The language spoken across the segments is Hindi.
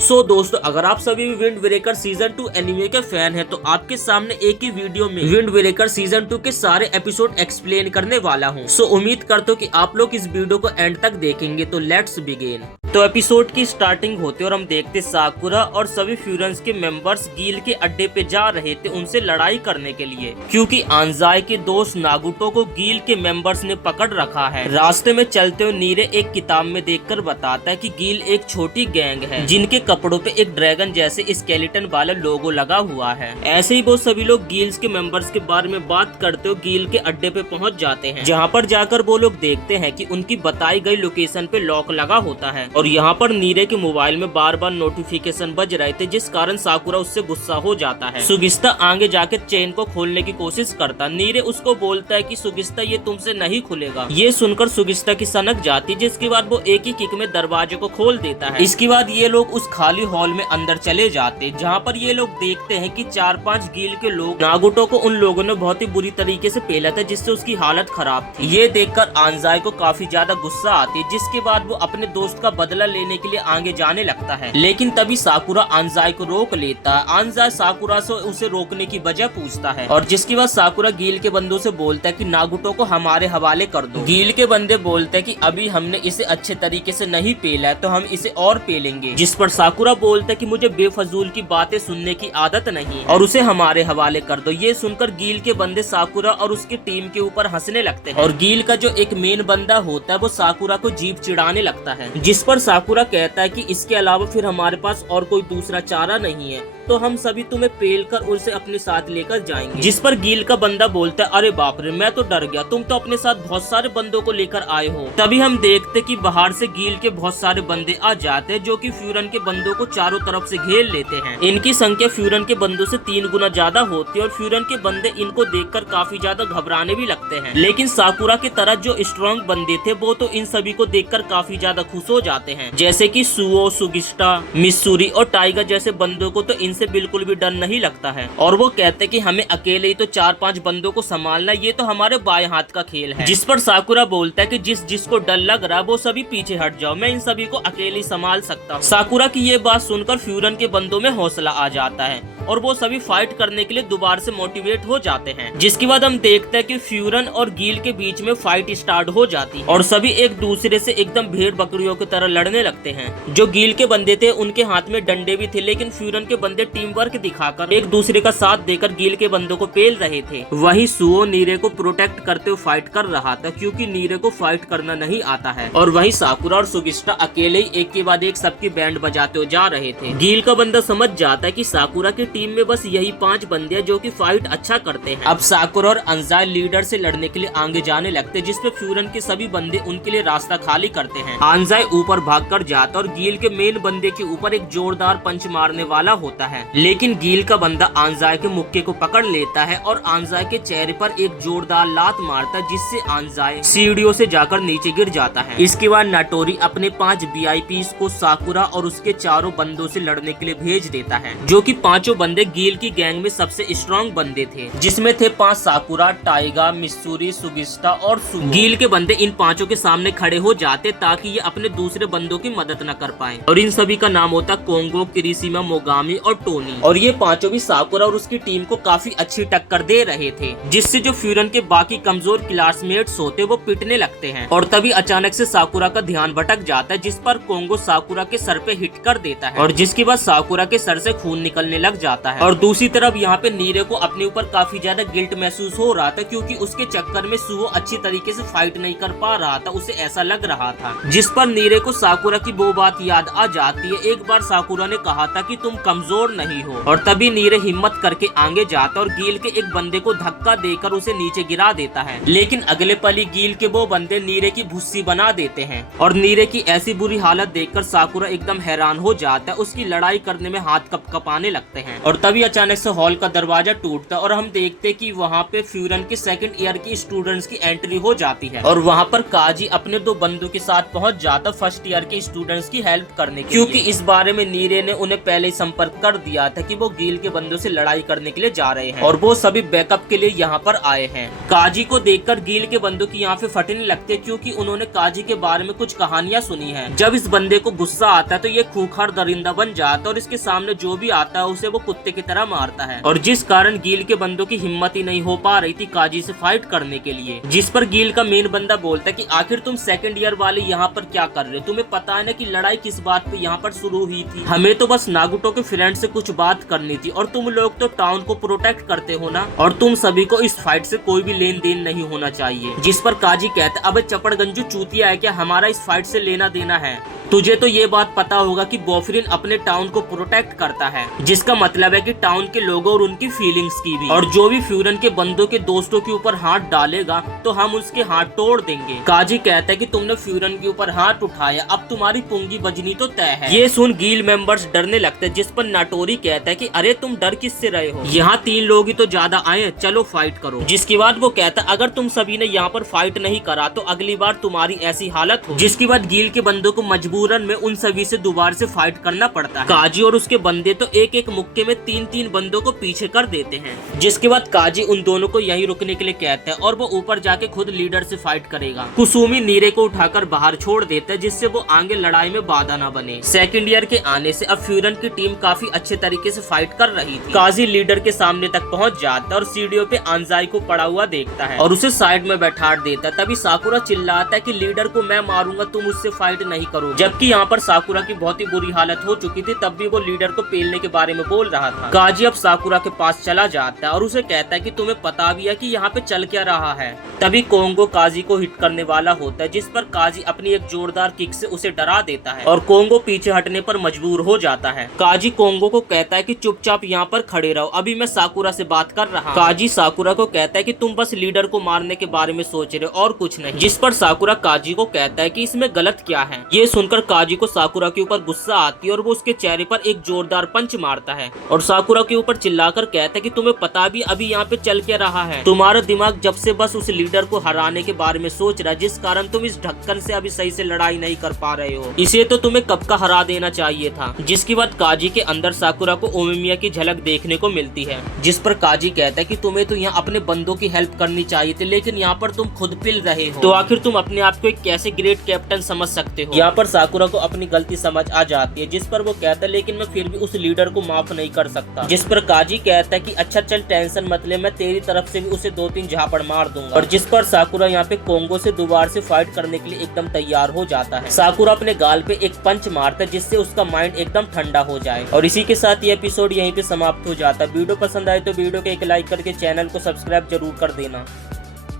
दोस्तों, अगर आप सभी भी विंड ब्रेकर सीजन 2 एनिमे के फैन हैं तो आपके सामने एक ही वीडियो में विंड ब्रेकर सीजन 2 के सारे एपिसोड एक्सप्लेन करने वाला हूं। उम्मीद करता हूं कि आप लोग इस वीडियो को एंड तक देखेंगे। तो लेट्स बिगिन। तो एपिसोड की स्टार्टिंग होते और हम देखते साकुरा और सभी फ्यूरन्स के मेंबर्स गील के अड्डे पे जा रहे थे उनसे लड़ाई करने के लिए, क्योंकि आंजाई के दोस्त नागुटो को गील के मेंबर्स ने पकड़ रखा है। रास्ते में चलते हुए नीरे एक किताब में देखकर बताता है कि गील एक छोटी गैंग है जिनके कपड़ों पे एक ड्रैगन जैसे स्केलेटन वाला लोगो लगा हुआ है। ऐसे ही वो सभी लोग गील्स के मेंबर्स के बारे में बात करते हुए गील के अड्डे पे पहुंच जाते हैं, जहां पर जाकर वो लोग देखते हैं कि उनकी बताई गई लोकेशन पे लॉक लगा होता है। और यहाँ पर नीरे के मोबाइल में बार बार नोटिफिकेशन बज रहे थे, जिस कारण साकुरा उससे गुस्सा हो जाता है। सुगिस्ता आगे जाके चेन को खोलने की कोशिश करता। नीरे उसको बोलता है कि सुगिस्ता ये तुमसे नहीं खुलेगा। ये सुनकर सुगिस्ता की सनक जाती, जिसके बाद वो एक ही किक में दरवाजे को खोल देता है। इसके बाद ये लोग उस खाली हॉल में अंदर चले जाते, जहाँ पर ये लोग देखते हैं कि 4-5 गील के लोग नागुटो को उन लोगों ने बहुत ही बुरी तरीके से पेला था, जिससे उसकी हालत खराब थी। ये देखकर आंजाई को काफी ज्यादा गुस्सा आती, जिसके बाद वो अपने दोस्त का बदला लेने के लिए आगे जाने लगता है। लेकिन तभी साकुरा आंजाई को रोक लेता है। आंजाई साकुरा से उसे रोकने की वजह पूछता है, और जिसके बाद साकुरा गील के बंदों से बोलता है कि नागुटो को हमारे हवाले कर दो। गील के बंदे बोलते हैं कि अभी हमने इसे अच्छे तरीके से नहीं पेला है, तो हम इसे और पेलेंगे। जिस पर साकुरा बोलता है कि मुझे बेफजूल की बातें सुनने की आदत नहीं और उसे हमारे हवाले कर दो। ये सुनकर गील के बंदे साकुरा और उसकी टीम के ऊपर हंसने लगते हैं, और गील का जो एक मेन बंदा होता है वो साकुरा को जीभ चिढ़ाने लगता है। जिस पर साकुरा कहता है कि इसके अलावा फिर हमारे पास और कोई दूसरा चारा नहीं है, तो हम सभी तुम्हें पेल कर उसे अपने साथ लेकर जाएंगे। जिस पर गील का बंदा बोलता है, अरे बाप रे, मैं तो डर गया, तुम तो अपने साथ बहुत सारे बंदों को लेकर आए हो। तभी हम देखते कि बाहर से गील के बहुत सारे बंदे आ जाते हैं, जो कि फ्यूरन के बंदों को चारों तरफ से घेर लेते हैं। इनकी संख्या फ्यूरन के बंदों से 3 गुना ज्यादा होती है, और फ्यूरन के बंदे इनको देखकर काफी ज्यादा घबराने भी लगते हैं। लेकिन साकुरा की तरह जो स्ट्रॉन्ग बंदे थे वो तो इन सभी को देखकर काफी ज्यादा खुश हो जाते हैं, जैसे कि सुओ, सुगिस्टा, मिस्सूरी और टाइगर जैसे बंदों को तो इनसे बिल्कुल भी डर नहीं लगता है। और वो कहते कि हमें अकेले ही तो 4-5 बंदों को संभालना, ये तो हमारे बाएं हाथ का खेल है। जिस पर साकुरा बोलता है कि जिसको डर लग रहा है वो सभी पीछे हट जाओ, मैं इन सभी को अकेले संभाल सकता हूँ। साकुरा की ये बात सुनकर फ्यूरन के बंदों में हौसला आ जाता है, और वो सभी फाइट करने के लिए दोबारा से मोटिवेट हो जाते हैं। जिसके बाद हम देखते हैं कि फ्यूरन और गील के बीच में फाइट स्टार्ट हो जाती है, और सभी एक दूसरे से एकदम भेड़ बकरियों की तरह लड़ने लगते हैं। जो गील के बंदे थे उनके हाथ में डंडे भी थे, लेकिन फ्यूरन के बंदे टीम वर्क दिखाकर एक दूसरे का साथ देकर गील के बंदों को पेल रहे थे। वही सुओ नीरे को प्रोटेक्ट करते हुए फाइट कर रहा था, क्योंकि नीरे को फाइट करना नहीं आता है। और वही साकुरा और सुगिस्टा अकेले ही एक के बाद एक सबकी बैंड बजाते हुए जा रहे थे। गील का बंदा समझ जाता है कि साकुरा की टीम में बस यही 5 बंदे हैं जो कि फाइट अच्छा करते हैं। अब साकुरा और अंजाई लीडर से लड़ने के लिए आगे जाने लगते, जिसपे फ्यूरन के सभी बंदे उनके लिए रास्ता खाली करते हैं। अंजाई ऊपर भागकर जाता और गील के मेन बंदे के ऊपर एक जोरदार पंच मारने वाला होता है, लेकिन गील का बंदा आंजाई के मुक्के को पकड़ लेता है और आंजाई के चेहरे पर एक जोरदार लात मारता है, जिससे आंजाई सीढ़ियों से जाकर नीचे गिर जाता है। इसके बाद नाटोरी अपने 5 VIPs को साकुरा और उसके चारों बंदों से लड़ने के लिए भेज देता है, जो कि पांचों बंदे गील की गैंग में सबसे स्ट्रॉन्ग बंदे थे, जिसमें थे 5 साकुरा, टाइगा, मिस्सूरी, सुगिस्टा और सुओ। गील के बंदे इन पांचों के सामने खड़े हो जाते ताकि ये अपने दूसरे बंदों की मदद न कर पाए, और इन सभी का नाम होता कोंगो, किरिशिमा, मोगामी और टोनी। और ये पांचों भी साकुरा और उसकी टीम को काफी अच्छी टक्कर दे रहे थे, जिससे जो फ्यूरन के बाकी कमजोर क्लासमेट्स होते वो पिटने लगते हैं। और तभी अचानक से साकुरा का ध्यान भटक जाता है, जिस पर कोंगो साकुरा के सर पे हिट कर देता है, और जिसके बाद साकुरा के सर से खून निकलने लग जाता है। और दूसरी तरफ यहाँ पे नीरे को अपने ऊपर काफी ज्यादा गिल्ट महसूस हो रहा था, क्योंकि उसके चक्कर में सुओ अच्छी तरीके से फाइट नहीं कर पा रहा था, उसे ऐसा लग रहा था। जिस पर नीरे को साकुरा की वो बात याद आ जाती है, एक बार साकुरा ने कहा था कि तुम कमजोर नहीं हो। और तभी नीरे हिम्मत करके आगे जाता और गील के एक बंदे को धक्का देकर उसे नीचे गिरा देता है, लेकिन अगले पल ही गील के वो बंदे नीरे की भुस्सी बना देते हैं। और नीरे की ऐसी बुरी हालत देखकर साकुरा एकदम हैरान हो जाता है, उसकी लड़ाई करने में हाथ कपकपाने लगते हैं। और तभी अचानक से हॉल का दरवाजा टूटता और हम देखते कि वहाँ पे फ्यूरन के सेकंड ईयर की स्टूडेंट्स की एंट्री हो जाती है और वहाँ पर काजी अपने 2 बंदों के साथ पहुँच जाता फर्स्ट ईयर के स्टूडेंट्स की हेल्प करने के लिए, क्योंकि इस बारे में नीरे ने उन्हें पहले ही संपर्क कर दिया था कि वो गील के बंदों से लड़ाई करने के लिए जा रहे हैं और वो सभी बैकअप के लिए यहाँ पर आए हैं। काजी को देखकर गील के बंदों की यहाँ पे फटने लगते क्योंकि उन्होंने काजी के बारे में कुछ कहानियां सुनी है। जब इस बंदे को गुस्सा आता है तो ये खूंखार दरिंदा बन जाता है और इसके सामने जो भी आता है उसे वो कुत्ते की तरह मारता है और जिस कारण गील के बंदों की हिम्मत ही नहीं हो पा रही थी काजी से फाइट करने के लिए। जिस पर गील का मेन बंदा बोलता है कि आखिर तुम सेकंड ईयर वाले यहाँ पर क्या कर रहे हो, तुम्हें पता है ना कि लड़ाई किस बात पे यहाँ पर शुरू हुई थी, हमें तो बस नागुटो के फ्रेंड से कुछ बात करनी थी और तुम लोग तो टाउन को प्रोटेक्ट करते हो ना, और तुम सभी को इस फाइट से कोई भी लेन देन नहीं होना चाहिए। जिस पर काजी कहता है अब चपड़गंजू चूतिया है क्या, हमारा इस फाइट से लेना देना है, तुझे तो ये बात पता होगा कि बॉफरिन अपने टाउन को प्रोटेक्ट करता है, जिसका मतलब है कि टाउन के लोगों और उनकी फीलिंग्स की भी, और जो भी फ्यूरन के बंदों के दोस्तों के ऊपर हाथ डालेगा तो हम उसके हाथ तोड़ देंगे। काजी कहता है कि तुमने फ्यूरन के ऊपर हाथ उठाया, अब तुम्हारी पुंगी बजनी तो तय है। ये सुन गील मेंबर्स डरने लगते हैं, जिस पर नाटोरी कहता है कि अरे तुम डर किससे रहे हो, यहाँ 3 लोग ही तो ज्यादा आए, चलो फाइट करो। जिसके बाद वो कहता है अगर तुम सभी ने यहाँ पर फाइट नहीं करा तो अगली बार तुम्हारी ऐसी हालत हो। जिसके बाद गील के बंदों को मजबूरन में उन सभी से दोबारा से फाइट करना पड़ता है। काजी और उसके बंदे तो एक एक मुक्के में 3-3 बंदों को पीछे कर देते हैं। जिसके बाद काजी उन दोनों को यहीं रुकने के लिए कहता है और वो ऊपर जाके खुद लीडर से फाइट करेगा। कुसुमी नीरे को उठाकर बाहर छोड़ देता है जिससे वो आगे लड़ाई में बाधा न बने। सेकंड ईयर के आने से अब फ्यूरन की टीम काफी अच्छे तरीके से फाइट कर रही थी। काजी लीडर के सामने तक पहुंच जाता है और सीढ़ियों पे आंजाई को पड़ा हुआ देखता है और उसे साइड में बैठा देता है। तभी साकुरा चिल्लाता है कि लीडर को मैं मारूंगा, तुम उससे फाइट नहीं करो। जबकि यहाँ पर साकुरा की बहुत ही बुरी हालत हो चुकी थी, तब भी वो लीडर को पेलने के बारे में बोल रहा था। काजी अब साकुरा के पास चला जाता है और उसे कहता है कि तुम्हें पता भी है कि यहाँ पे चल क्या रहा है। तभी कोंगो काजी को हिट करने वाला होता है, जिस पर काजी अपनी एक जोरदार किक से उसे डरा देता है और कोंगो पीछे हटने पर मजबूर हो जाता है। काजी कोंगो को कहता है कि चुपचाप यहाँ पर खड़े रहो, अभी मैं साकुरा से बात कर रहा हूँ। काजी साकुरा को कहता है कि तुम बस लीडर को मारने के बारे में सोच रहे हो और कुछ नहीं। जिस पर साकुरा काजी को कहता है कि इसमें गलत क्या है। ये सुनकर काजी को साकुरा के ऊपर गुस्सा आती है और वो उसके चेहरे पर एक जोरदार पंच मारता है और साकुरा के ऊपर चिल्लाकर कहता है कि तुम्हें पता भी अभी यहाँ पे चल क्या रहा है, तुम्हारा दिमाग जब से बस उस लीडर को हराने के बारे में सोच रहा है, जिस कारण तुम इस ढक्कन से अभी सही से लड़ाई नहीं कर पा रहे हो, इसे तो तुम्हें कब का हरा देना चाहिए था। जिसके बाद काजी के अंदर साकुरा को ओमिमिया की झलक देखने को मिलती है, जिस पर काजी कहता है कि तुम्हें तो यहाँ अपने बंदों की हेल्प करनी चाहिए थी, लेकिन यहाँ पर तुम खुद पिल रहे हो, तो आखिर तुम अपने आप को एक कैसे ग्रेट कैप्टन समझ सकते हो। यहाँ पर साकुरा को अपनी गलती समझ आ जाती है, जिस पर वो कहता है लेकिन मैं फिर भी उस लीडर को माफ नहीं कर सकता। जिस पर काजी कहता है कि अच्छा चल टेंशन मत ले, मैं तेरी तरफ से भी उसे 2-3 झापड़ मार दूंगा। और जिस पर साकुरा यहाँ पे कोंगो से दोबारा से फाइट करने के लिए एकदम तैयार हो जाता है। साकुरा अपने गाल पे एक पंच मारता है जिससे उसका माइंड एकदम ठंडा हो जाए। और इसी के साथ ये एपिसोड यहीं पे समाप्त हो जाता है। वीडियो पसंद आए तो वीडियो को एक लाइक करके चैनल को सब्सक्राइब जरूर कर देना।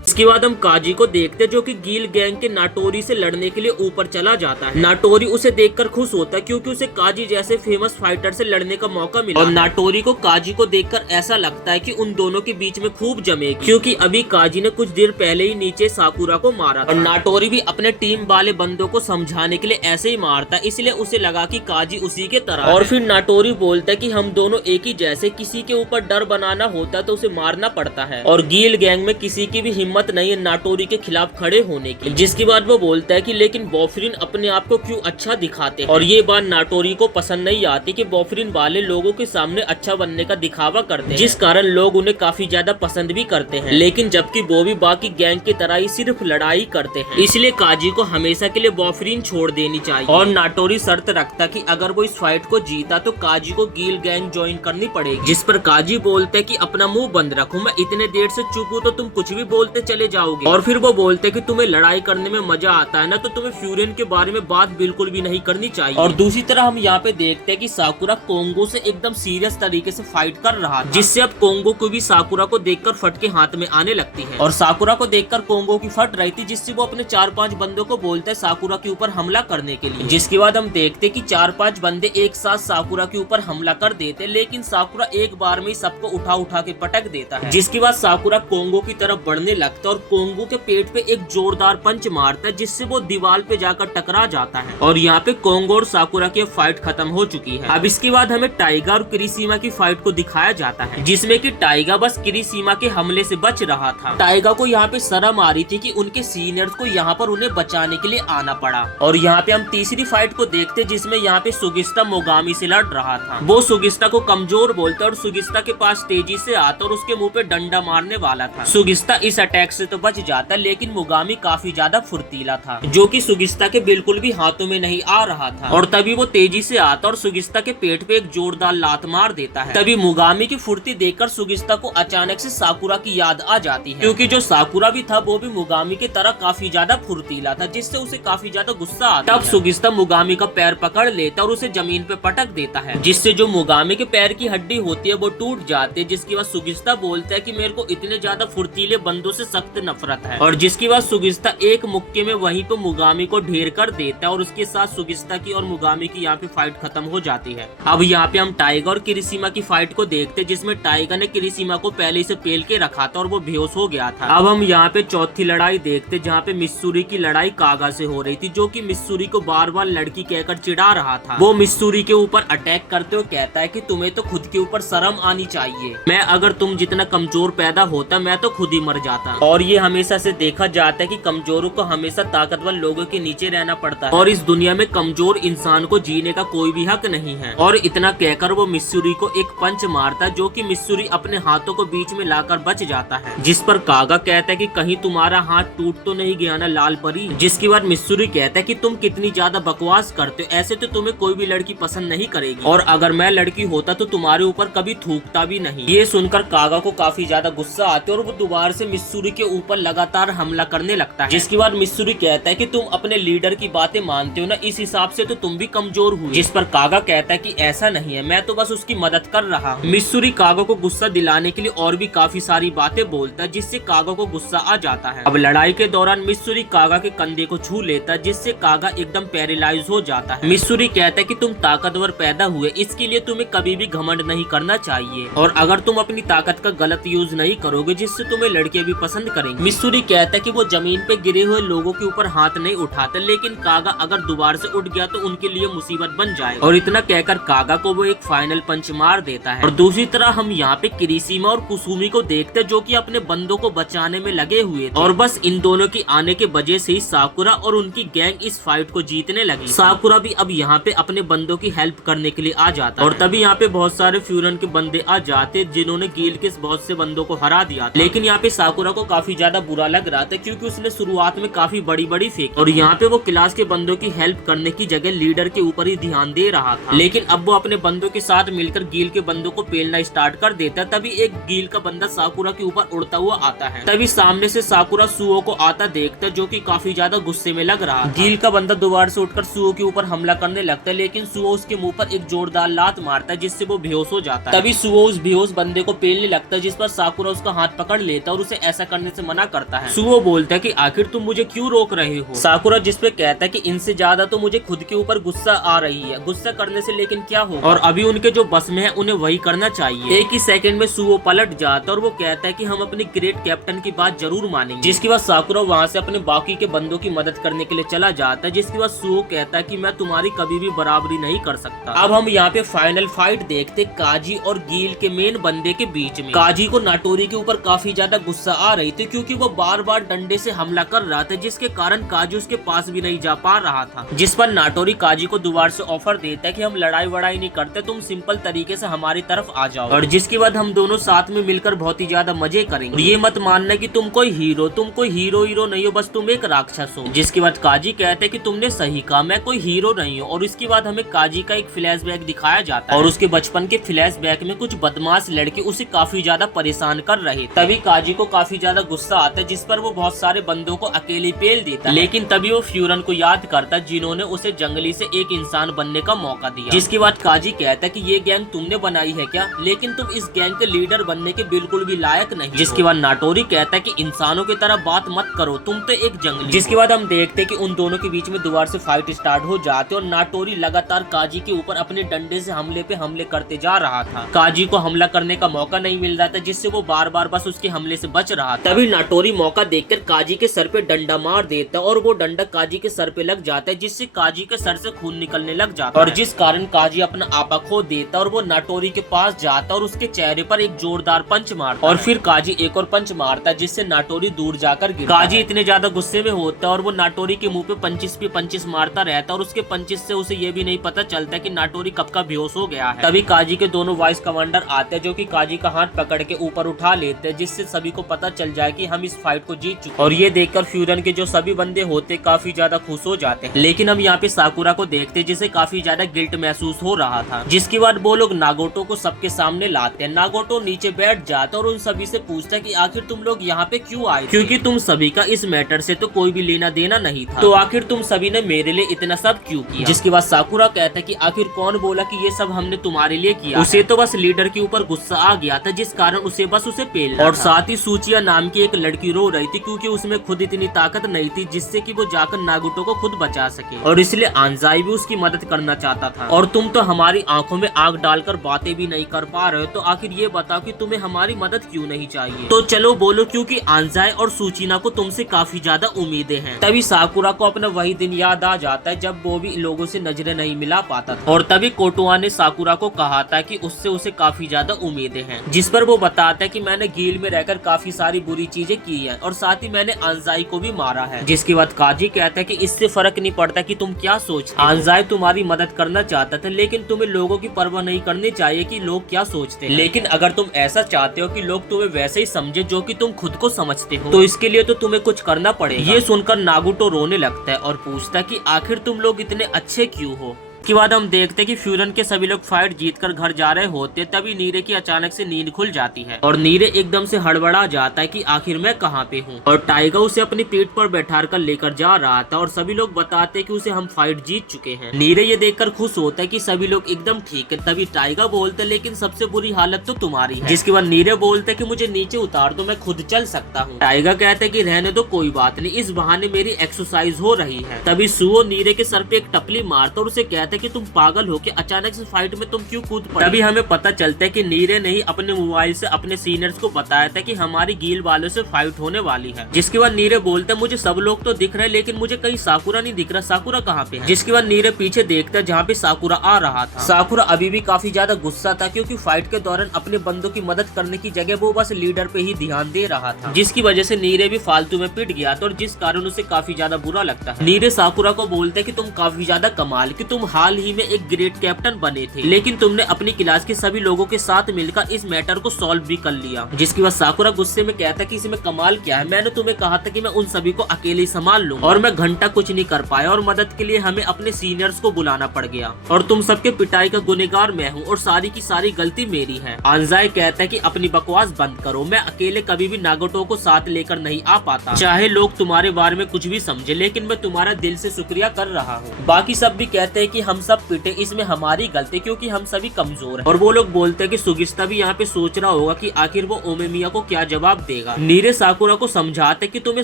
इसके बाद हम काजी को देखते जो कि गील गैंग के नाटोरी से लड़ने के लिए ऊपर चला जाता है। नाटोरी उसे देखकर खुश होता है क्योंकि उसे काजी जैसे फेमस फाइटर से लड़ने का मौका मिला। और नाटोरी को काजी को देखकर ऐसा लगता है कि उन दोनों के बीच में खूब जमेगी, क्योंकि अभी काजी ने कुछ देर पहले ही नीचे साकुरा को मारा और नाटोरी भी अपने टीम वाले बंदों को समझाने के लिए ऐसे ही मारता, इसलिए उसे लगा कि काजी उसी के तरह। और फिर नाटोरी बोलता है कि हम दोनों एक ही जैसे, किसी के ऊपर डर बनाना होता तो उसे मारना पड़ता है और गील गैंग में किसी की भी हिम्मत नहीं है नाटोरी के खिलाफ खड़े होने की। जिसके बाद वो बोलता है कि लेकिन बॉफरिन अपने आप को क्यों अच्छा दिखाते हैं। और ये बात नाटोरी को पसंद नहीं आती कि बॉफरिन वाले लोगों के सामने अच्छा बनने का दिखावा करते हैं, जिस कारण लोग उन्हें काफी ज्यादा पसंद भी करते हैं, लेकिन जबकि वो भी बाकी गैंग की तरह ही सिर्फ लड़ाई करते हैं। इसलिए काजी को हमेशा के लिए बॉफरिन छोड़ देनी चाहिए। और नाटोरी शर्त रखता कि अगर वो इस फाइट को जीता तो काजी को गील गैंग ज्वाइन करनी पड़ेगी। जिस पर काजी बोलते है कि अपना मुंह बंद रखो, मैं इतने देर से चुप हूँ तो तुम कुछ भी बोलते चले जाओगे। और फिर वो बोलते कि तुम्हें लड़ाई करने में मजा आता है ना, तो तुम्हें फ्यूरिन के बारे में बात बिल्कुल भी नहीं करनी चाहिए। और दूसरी तरफ हम यहाँ पे देखते हैं कि साकुरा कोंगो से एकदम सीरियस तरीके से फाइट कर रहा था, जिससे अब कोंगो को भी साकुरा को देखकर फटके हाथ में आने लगती है। और साकुरा को देखकर कोंगो की फट रही थी, जिससे वो अपने 4-5 बंदों को बोलता है साकुरा के ऊपर हमला करने के लिए। जिसके बाद हम देखते कि 4-5 बंदे एक साथ साकुरा के ऊपर हमला कर देते, लेकिन साकुरा एक बार में सबको उठा उठा के पटक देता है। जिसके बाद साकुरा कोंगो की तरफ बढ़ने लगता देखता है और कोंगू के पेट पे एक जोरदार पंच मारता है जिससे वो दीवार पे जाकर टकरा जाता है और यहाँ पे कोंगू और साकुरा की फाइट खत्म हो चुकी है। अब इसके बाद हमें टाइगा और किरीशिमा की फाइट को दिखाया जाता है जिसमें कि टाइगा बस किरीशिमा के हमले से बच रहा था। टाइगा को यहाँ पे शर्म आ रही थी कि उनके सीनियर्स को यहाँ पर उन्हें बचाने के लिए आना पड़ा। और यहाँ पे हम तीसरी फाइट को देखते जिसमें यहाँ पे सुगिस्ता मोगामी से लड़ रहा था। वो सुगिस्ता को कमजोर बोलता और सुगिस्ता के पास तेजी से आता और उसके मुंह पे डंडा मारने वाला था। सुगिस्ता इस अटैक से तो बच जाता लेकिन मोगामी काफी ज्यादा फुर्तीला था जो कि सुगिस्ता के बिल्कुल भी हाथों में नहीं आ रहा था। और तभी वो तेजी से आता और सुगिस्ता के पेट पे एक जोरदार लात मार देता है। तभी मोगामी की फुर्ती देखकर सुगिस्ता को अचानक से साकुरा की याद आ जाती है क्योंकि जो साकुरा भी था वो भी मोगामी की तरह काफी ज्यादा फुर्तीला था जिससे उसे काफी ज्यादा गुस्सा आता है। तब सुगिस्ता मोगामी का पैर पकड़ लेता और उसे जमीन पे पटक देता है जिससे जो मोगामी के पैर की हड्डी होती है वो टूट जाती है। जिसके बाद सुगिस्ता बोलता है कि मेरे को इतने ज्यादा फुर्तीले बंदों से सख्त नफरत है। और जिसके बाद सुगिस्ता एक मुक्के में वहीं पे मोगामी को ढेर कर देता है और उसके साथ सुगिस्ता की और मोगामी की यहाँ पे फाइट खत्म हो जाती है। अब यहाँ पे हम टाइगा और किरीशिमा की फाइट को देखते जिसमें टाइगा ने किरीशिमा को पहले से पेल के रखा था और वो बेहोश हो गया था। अब हम यहाँ पे चौथी लड़ाई देखते जहाँ पे मिस्सूरी की लड़ाई कागा से हो रही थी जो कि मिस्सूरी को बार बार लड़की कहकर चिढ़ा रहा था। वो मिस्सूरी के ऊपर अटैक करते हुए कहता है कि तुम्हें तो खुद के ऊपर शर्म आनी चाहिए। मैं अगर तुम जितना कमजोर पैदा होता मैं तो खुद ही मर जाता। और ये हमेशा से देखा जाता है कि कमजोरों को हमेशा ताकतवर लोगों के नीचे रहना पड़ता है और इस दुनिया में कमजोर इंसान को जीने का कोई भी हक नहीं है। और इतना कहकर वो मिस्सूरी को एक पंच मारता जो कि मिस्सूरी अपने हाथों को बीच में लाकर बच जाता है। जिस पर कागा कहता है कि कहीं तुम्हारा हाथ टूट तो नहीं गया ना लाल परी। जिसके बाद मिस्सूरी कहता है कि तुम कितनी ज्यादा बकवास करते हो, ऐसे तो तुम्हें कोई भी लड़की पसंद नहीं करेगी और अगर मैं लड़की होता तो तुम्हारे ऊपर कभी थूकता भी नहीं। ये सुनकर कागा को काफी ज्यादा गुस्सा आता है और वो दोबारा से मिस्सूरी के ऊपर लगातार हमला करने लगता है। जिसके बाद मिस्सूरी कहता है कि तुम अपने लीडर की बातें मानते हो ना, इस हिसाब से तो तुम भी कमजोर हुए। जिस पर कागा कहता है कि ऐसा नहीं है, मैं तो बस उसकी मदद कर रहा हूँ। मिस्सूरी कागा को गुस्सा दिलाने के लिए और भी काफी सारी बातें बोलता है जिससे कागा को गुस्सा आ जाता है। अब लड़ाई के दौरान मिस्सूरी कागा के कंधे को छू लेता है जिससे कागा एकदम पैरालाइज हो जाता है। मिस्सूरी कहता है कि तुम ताकतवर पैदा हुए, इसके लिए तुम्हें कभी भी घमंड नहीं करना चाहिए और अगर तुम अपनी ताकत का गलत यूज नहीं करोगे जिससे तुम्हें लड़कियां भी पसंद करेंगी। मिस्सूरी कहता है कि वो जमीन पे गिरे हुए लोगों के ऊपर हाथ नहीं उठाते लेकिन कागा अगर दोबारा से उठ गया तो उनके लिए मुसीबत बन जाए। और इतना कहकर कागा को वो एक फाइनल पंच मार देता है। और दूसरी तरह हम यहाँ पे किरीशिमा और कुसुमी को देखते जो कि अपने बंदों को बचाने में लगे हुए थे और बस इन दोनों की आने के वजह से ही साकुरा और उनकी गैंग इस फाइट को जीतने लगी। साकुरा भी अब यहाँ पे अपने बंदों की हेल्प करने के लिए आ जाता और तभी यहाँ पे बहुत सारे फ्यूरन के बंदे आ जाते जिन्होंने गील के बहुत से बंदों को हरा दिया था। लेकिन यहाँ पे साकुरा को काफी ज्यादा बुरा लग रहा था क्योंकि उसने शुरुआत में काफी बड़ी बड़ी फेंक और यहाँ पे वो क्लास के बंदों की हेल्प करने की जगह लीडर के ऊपर ही ध्यान दे रहा था। लेकिन अब वो अपने बंदों के साथ मिलकर गील के बंदों को पेलना स्टार्ट कर देता। तभी एक गील का बंदा साकुरा के ऊपर उड़ता हुआ आता है। तभी सामने से साकुरा सुओ को आता देखता जो कि काफी ज्यादा गुस्से में लग रहा था। गील का बंदा दोबारा से उठकर सुओ के ऊपर हमला करने लगता है लेकिन सुओ उसके मुंह पर एक जोरदार लात मारता है जिससे वो बेहोश हो जाता है। तभी सुओ उस बेहोश बंदे को पेलने लगता है जिस पर साकुरा उसका हाथ पकड़ लेता है और उसे ऐसा करने से मना करता है। सुओ बोलता है कि आखिर तुम मुझे क्यों रोक रहे हो। साकुरा जिस पे कहता है कि इनसे ज्यादा तो मुझे खुद के ऊपर गुस्सा आ रही है, गुस्सा करने से लेकिन क्या होगा और अभी उनके जो बस में है उन्हें वही करना चाहिए। एक ही सेकंड में सुओ पलट जाता और वो कहता है कि हम अपने ग्रेट कैप्टन की बात जरूर मानेंगे। जिसके बाद साकुरा वहाँ से अपने बाकी के बंदों की मदद करने के लिए चला जाता है। जिसके बाद सुओ कहता है कि मैं तुम्हारी कभी भी बराबरी नहीं कर सकता। अब हम यहाँ पे फाइनल फाइट देखते काजी और गील के मेन बंदे के बीच में। काजी को नाटोरी के ऊपर काफी ज्यादा गुस्सा आ रही थी क्योंकि वो बार बार डंडे से हमला कर रहा था जिसके कारण काजी उसके पास भी नहीं जा पा रहा था। जिस पर नाटोरी काजी को दोबारा से ऑफर देता है कि हम लड़ाई वड़ाई नहीं करते, तुम सिंपल तरीके से हमारी तरफ आ जाओ और जिसके बाद हम दोनों साथ में मिलकर बहुत ही ज्यादा मजे करेंगे। और ये मत मानना कि तुम कोई हीरो नहीं हो, बस तुम एक राक्षस हो। जिसके बाद काजी कहते हैं कि तुमने सही कहा, मैं कोई हीरो नहीं हूँ। और इसके बाद हमें काजी का एक फ्लैशबैक दिखाया जाता है और उसके बचपन के फ्लैशबैक में कुछ बदमाश लड़के उसे काफी ज्यादा परेशान कर रहे। तभी काजी को काफी ज्यादा गुस्सा आता है जिस पर वो बहुत सारे बंदों को अकेले पेल देता है। लेकिन तभी वो फ्यूरन को याद करता है जिन्होंने उसे जंगली से एक इंसान बनने का मौका दिया। जिसके बाद काजी कहता है कि ये गैंग तुमने बनाई है क्या, लेकिन तुम इस गैंग के लीडर बनने के बिल्कुल भी लायक नहीं। जिसके बाद नाटोरी कहता है कि इंसानों की तरह बात मत करो, तुम तो एक जंगली। जिसके बाद हम देखते हैं कि उन दोनों के बीच में दोबारा से फाइट स्टार्ट हो जाती है और नाटोरी लगातार काजी के ऊपर अपने डंडे से हमले पे हमले करते जा रहा था। काजी को हमला करने का मौका नहीं मिल रहा था जिससे वो बार बार बस उसके हमले से बच रहा था। तभी नाटोरी मौका देखकर काजी के सर पे डंडा मार देता है और वो डंडा काजी के सर पे लग जाता है, जिससे काजी के सर से खून निकलने लग जाता है और जिस कारण काजी अपना आपा खो देता है और वो नाटोरी के पास जाता है और उसके चेहरे पर एक जोरदार पंच मारता है और फिर काजी एक और पंच मारता है, जिससे नाटोरी दूर जाकर गिरता है। काजी इतने ज्यादा गुस्से में होता है और वो नाटोरी के मुंह पे पंचिस मारता रहता है और उसके पंचिस से उसे ये भी नहीं पता चलता कि नाटोरी कब का बेहोश हो गया है। तभी काजी के दोनों वाइस कमांडर आते हैं, जो कि काजी का हाथ पकड़ के ऊपर उठा लेते हैं, जिससे सभी को पता चल जाए कि हम इस फाइट को जीत चुके। और ये देखकर फ्यूरन के जो सभी बंदे होते काफी ज्यादा खुश हो जाते हैं। लेकिन हम यहाँ पे साकुरा को देखते जिसे काफी ज्यादा गिल्ट महसूस हो रहा था, जिसके बाद वो लोग नागोटो को सबके सामने लाते हैं। नागोटो नीचे बैठ जाता और उन सभी से पूछता है कि आखिर तुम लोग यहाँ पे क्यों आए, क्योंकि तुम सभी का इस मैटर से तो कोई भी लेना देना नहीं था, तो आखिर तुम सभी ने मेरे लिए इतना सब क्यों किया। जिसके बाद साकुरा कहता है कि आखिर कौन बोला कि ये सब हमने तुम्हारे लिए किया। उसे तो बस लीडर के ऊपर गुस्सा आ गया था, जिस कारण उसे बस उसे पेलना और साथ ही सूचिया नाम की एक लड़की रो रही थी, क्योंकि उसमें खुद इतनी ताकत नहीं थी जिससे कि वो जाकर नागुटो को खुद बचा सके, और इसलिए आंजाई भी उसकी मदद करना चाहता था। और तुम तो हमारी आंखों में आग डालकर बातें भी नहीं कर पा रहे हो, तो आखिर ये बताओ कि तुम्हें हमारी मदद क्यों नहीं चाहिए। तो चलो बोलो, क्योंकि आंजाई और सूचिना को तुमसे काफी ज्यादा उम्मीदें हैं। तभी साकुरा को अपना वही दिन याद आ जाता है जब वो भी लोगों से नजरें नहीं मिला पाता था, और तभी कोटुआ ने साकुरा को कहा था कि उससे उसे काफी ज्यादा उम्मीदें हैं, जिस पर वो बताता है कि मैंने गील में रहकर काफी सारी बुरी चीजें की हैं और साथ ही मैंने आंजाई को भी मारा है। जिसके बाद काजी कहता है कि इससे फर्क नहीं पड़ता कि तुम क्या सोचते। आंजाई तुम्हारी मदद करना चाहता था, लेकिन तुम्हें लोगों की परवाह नहीं करनी चाहिए कि लोग क्या सोचते हैं। लेकिन अगर तुम ऐसा चाहते हो कि लोग तुम्हें वैसे ही समझे जो कि तुम खुद को समझते हो, तो इसके लिए तो तुम्हें कुछ करना पड़ेगा। ये सुनकर नागुटो रोने लगता है और पूछता है कि आखिर तुम लोग इतने अच्छे क्यों हो। के बाद हम देखते हैं कि फ्यूरन के सभी लोग फाइट जीतकर घर जा रहे होते, तभी नीरे की अचानक से नींद खुल जाती है और नीरे एकदम से हड़बड़ा जाता है कि आखिर मैं कहाँ पे हूँ। और टाइगा उसे अपनी पीठ पर बैठा कर लेकर जा रहा था और सभी लोग बताते हैं कि उसे हम फाइट जीत चुके हैं। नीरे ये देखकर खुश होता है कि सभी लोग एकदम ठीक है। तभी टाइगा बोलता है लेकिन सबसे बुरी हालत तो तुम्हारी है। जिसके बाद नीरे बोलता है कि मुझे नीचे उतार दो, मैं खुद चल सकता हूँ। टाइगा कहता है कि रहने दो, कोई बात नहीं, इस बहाने मेरी एक्सरसाइज हो रही है। तभी सुओ नीरे के सर पे एक टपली मारता और उसे कहता है कि तुम पागल हो कि अचानक से फाइट में तुम क्यों कूद पड़े। तभी हमें पता चलता है कि नीरे ने ही अपने मोबाइल से अपने सीनियर्स को बताया था कि हमारी गील वालों से फाइट होने वाली है। जिसके बाद नीरे बोलता है मुझे सब लोग तो दिख रहे हैं, लेकिन मुझे कहीं साकुरा नहीं दिख रहा, साकुरा कहाँ पे है। जिसके बाद नीरे पीछे देखता है जहाँ पे साकुरा आ रहा था। साकुरा अभी भी काफी ज्यादा गुस्सा था, क्योंकि फाइट के दौरान अपने बंदों की मदद करने की जगह वो बस लीडर पे ही ध्यान दे रहा था, जिसकी वजह से नीरे भी फालतू में पिट गया था और जिस कारण उसे काफी ज्यादा बुरा लगता है। नीरे साकुरा को बोलते है कि तुम काफी ज्यादा कमाल कि तुम हाल ही में एक ग्रेट कैप्टन बने थे, लेकिन तुमने अपनी क्लास के सभी लोगों के साथ मिलकर इस मैटर को सॉल्व भी कर लिया। जिसके बाद साकुरा गुस्से में कहता कि इसमें कमाल क्या है, मैंने तुम्हें कहा था कि मैं उन सभी को अकेले संभाल लूंगा और मैं घंटा कुछ नहीं कर पाया और मदद के लिए हमें अपने सीनियर्स को बुलाना पड़ गया और तुम सबके पिटाई का गुनहगार मैं हूँ और सारी की सारी गलती मेरी है। आंजाई कहता है कि अपनी बकवास बंद करो, मैं अकेले कभी भी नागोटो को साथ लेकर नहीं आ पाता, चाहे लोग तुम्हारे बारे में कुछ भी समझे, लेकिन मैं तुम्हारा दिल से शुक्रिया कर रहा हूँ। बाकी सब भी कहते हैं कि हम सब पिटे, इसमें हमारी गलती क्योंकि हम सभी कमजोर हैं। और वो लोग बोलते हैं कि सुगिस्ता भी यहाँ पे सोच रहा होगा कि आखिर वो ओमेमिया को क्या जवाब देगा। नीरे साकुरा को समझाते कि तुम्हें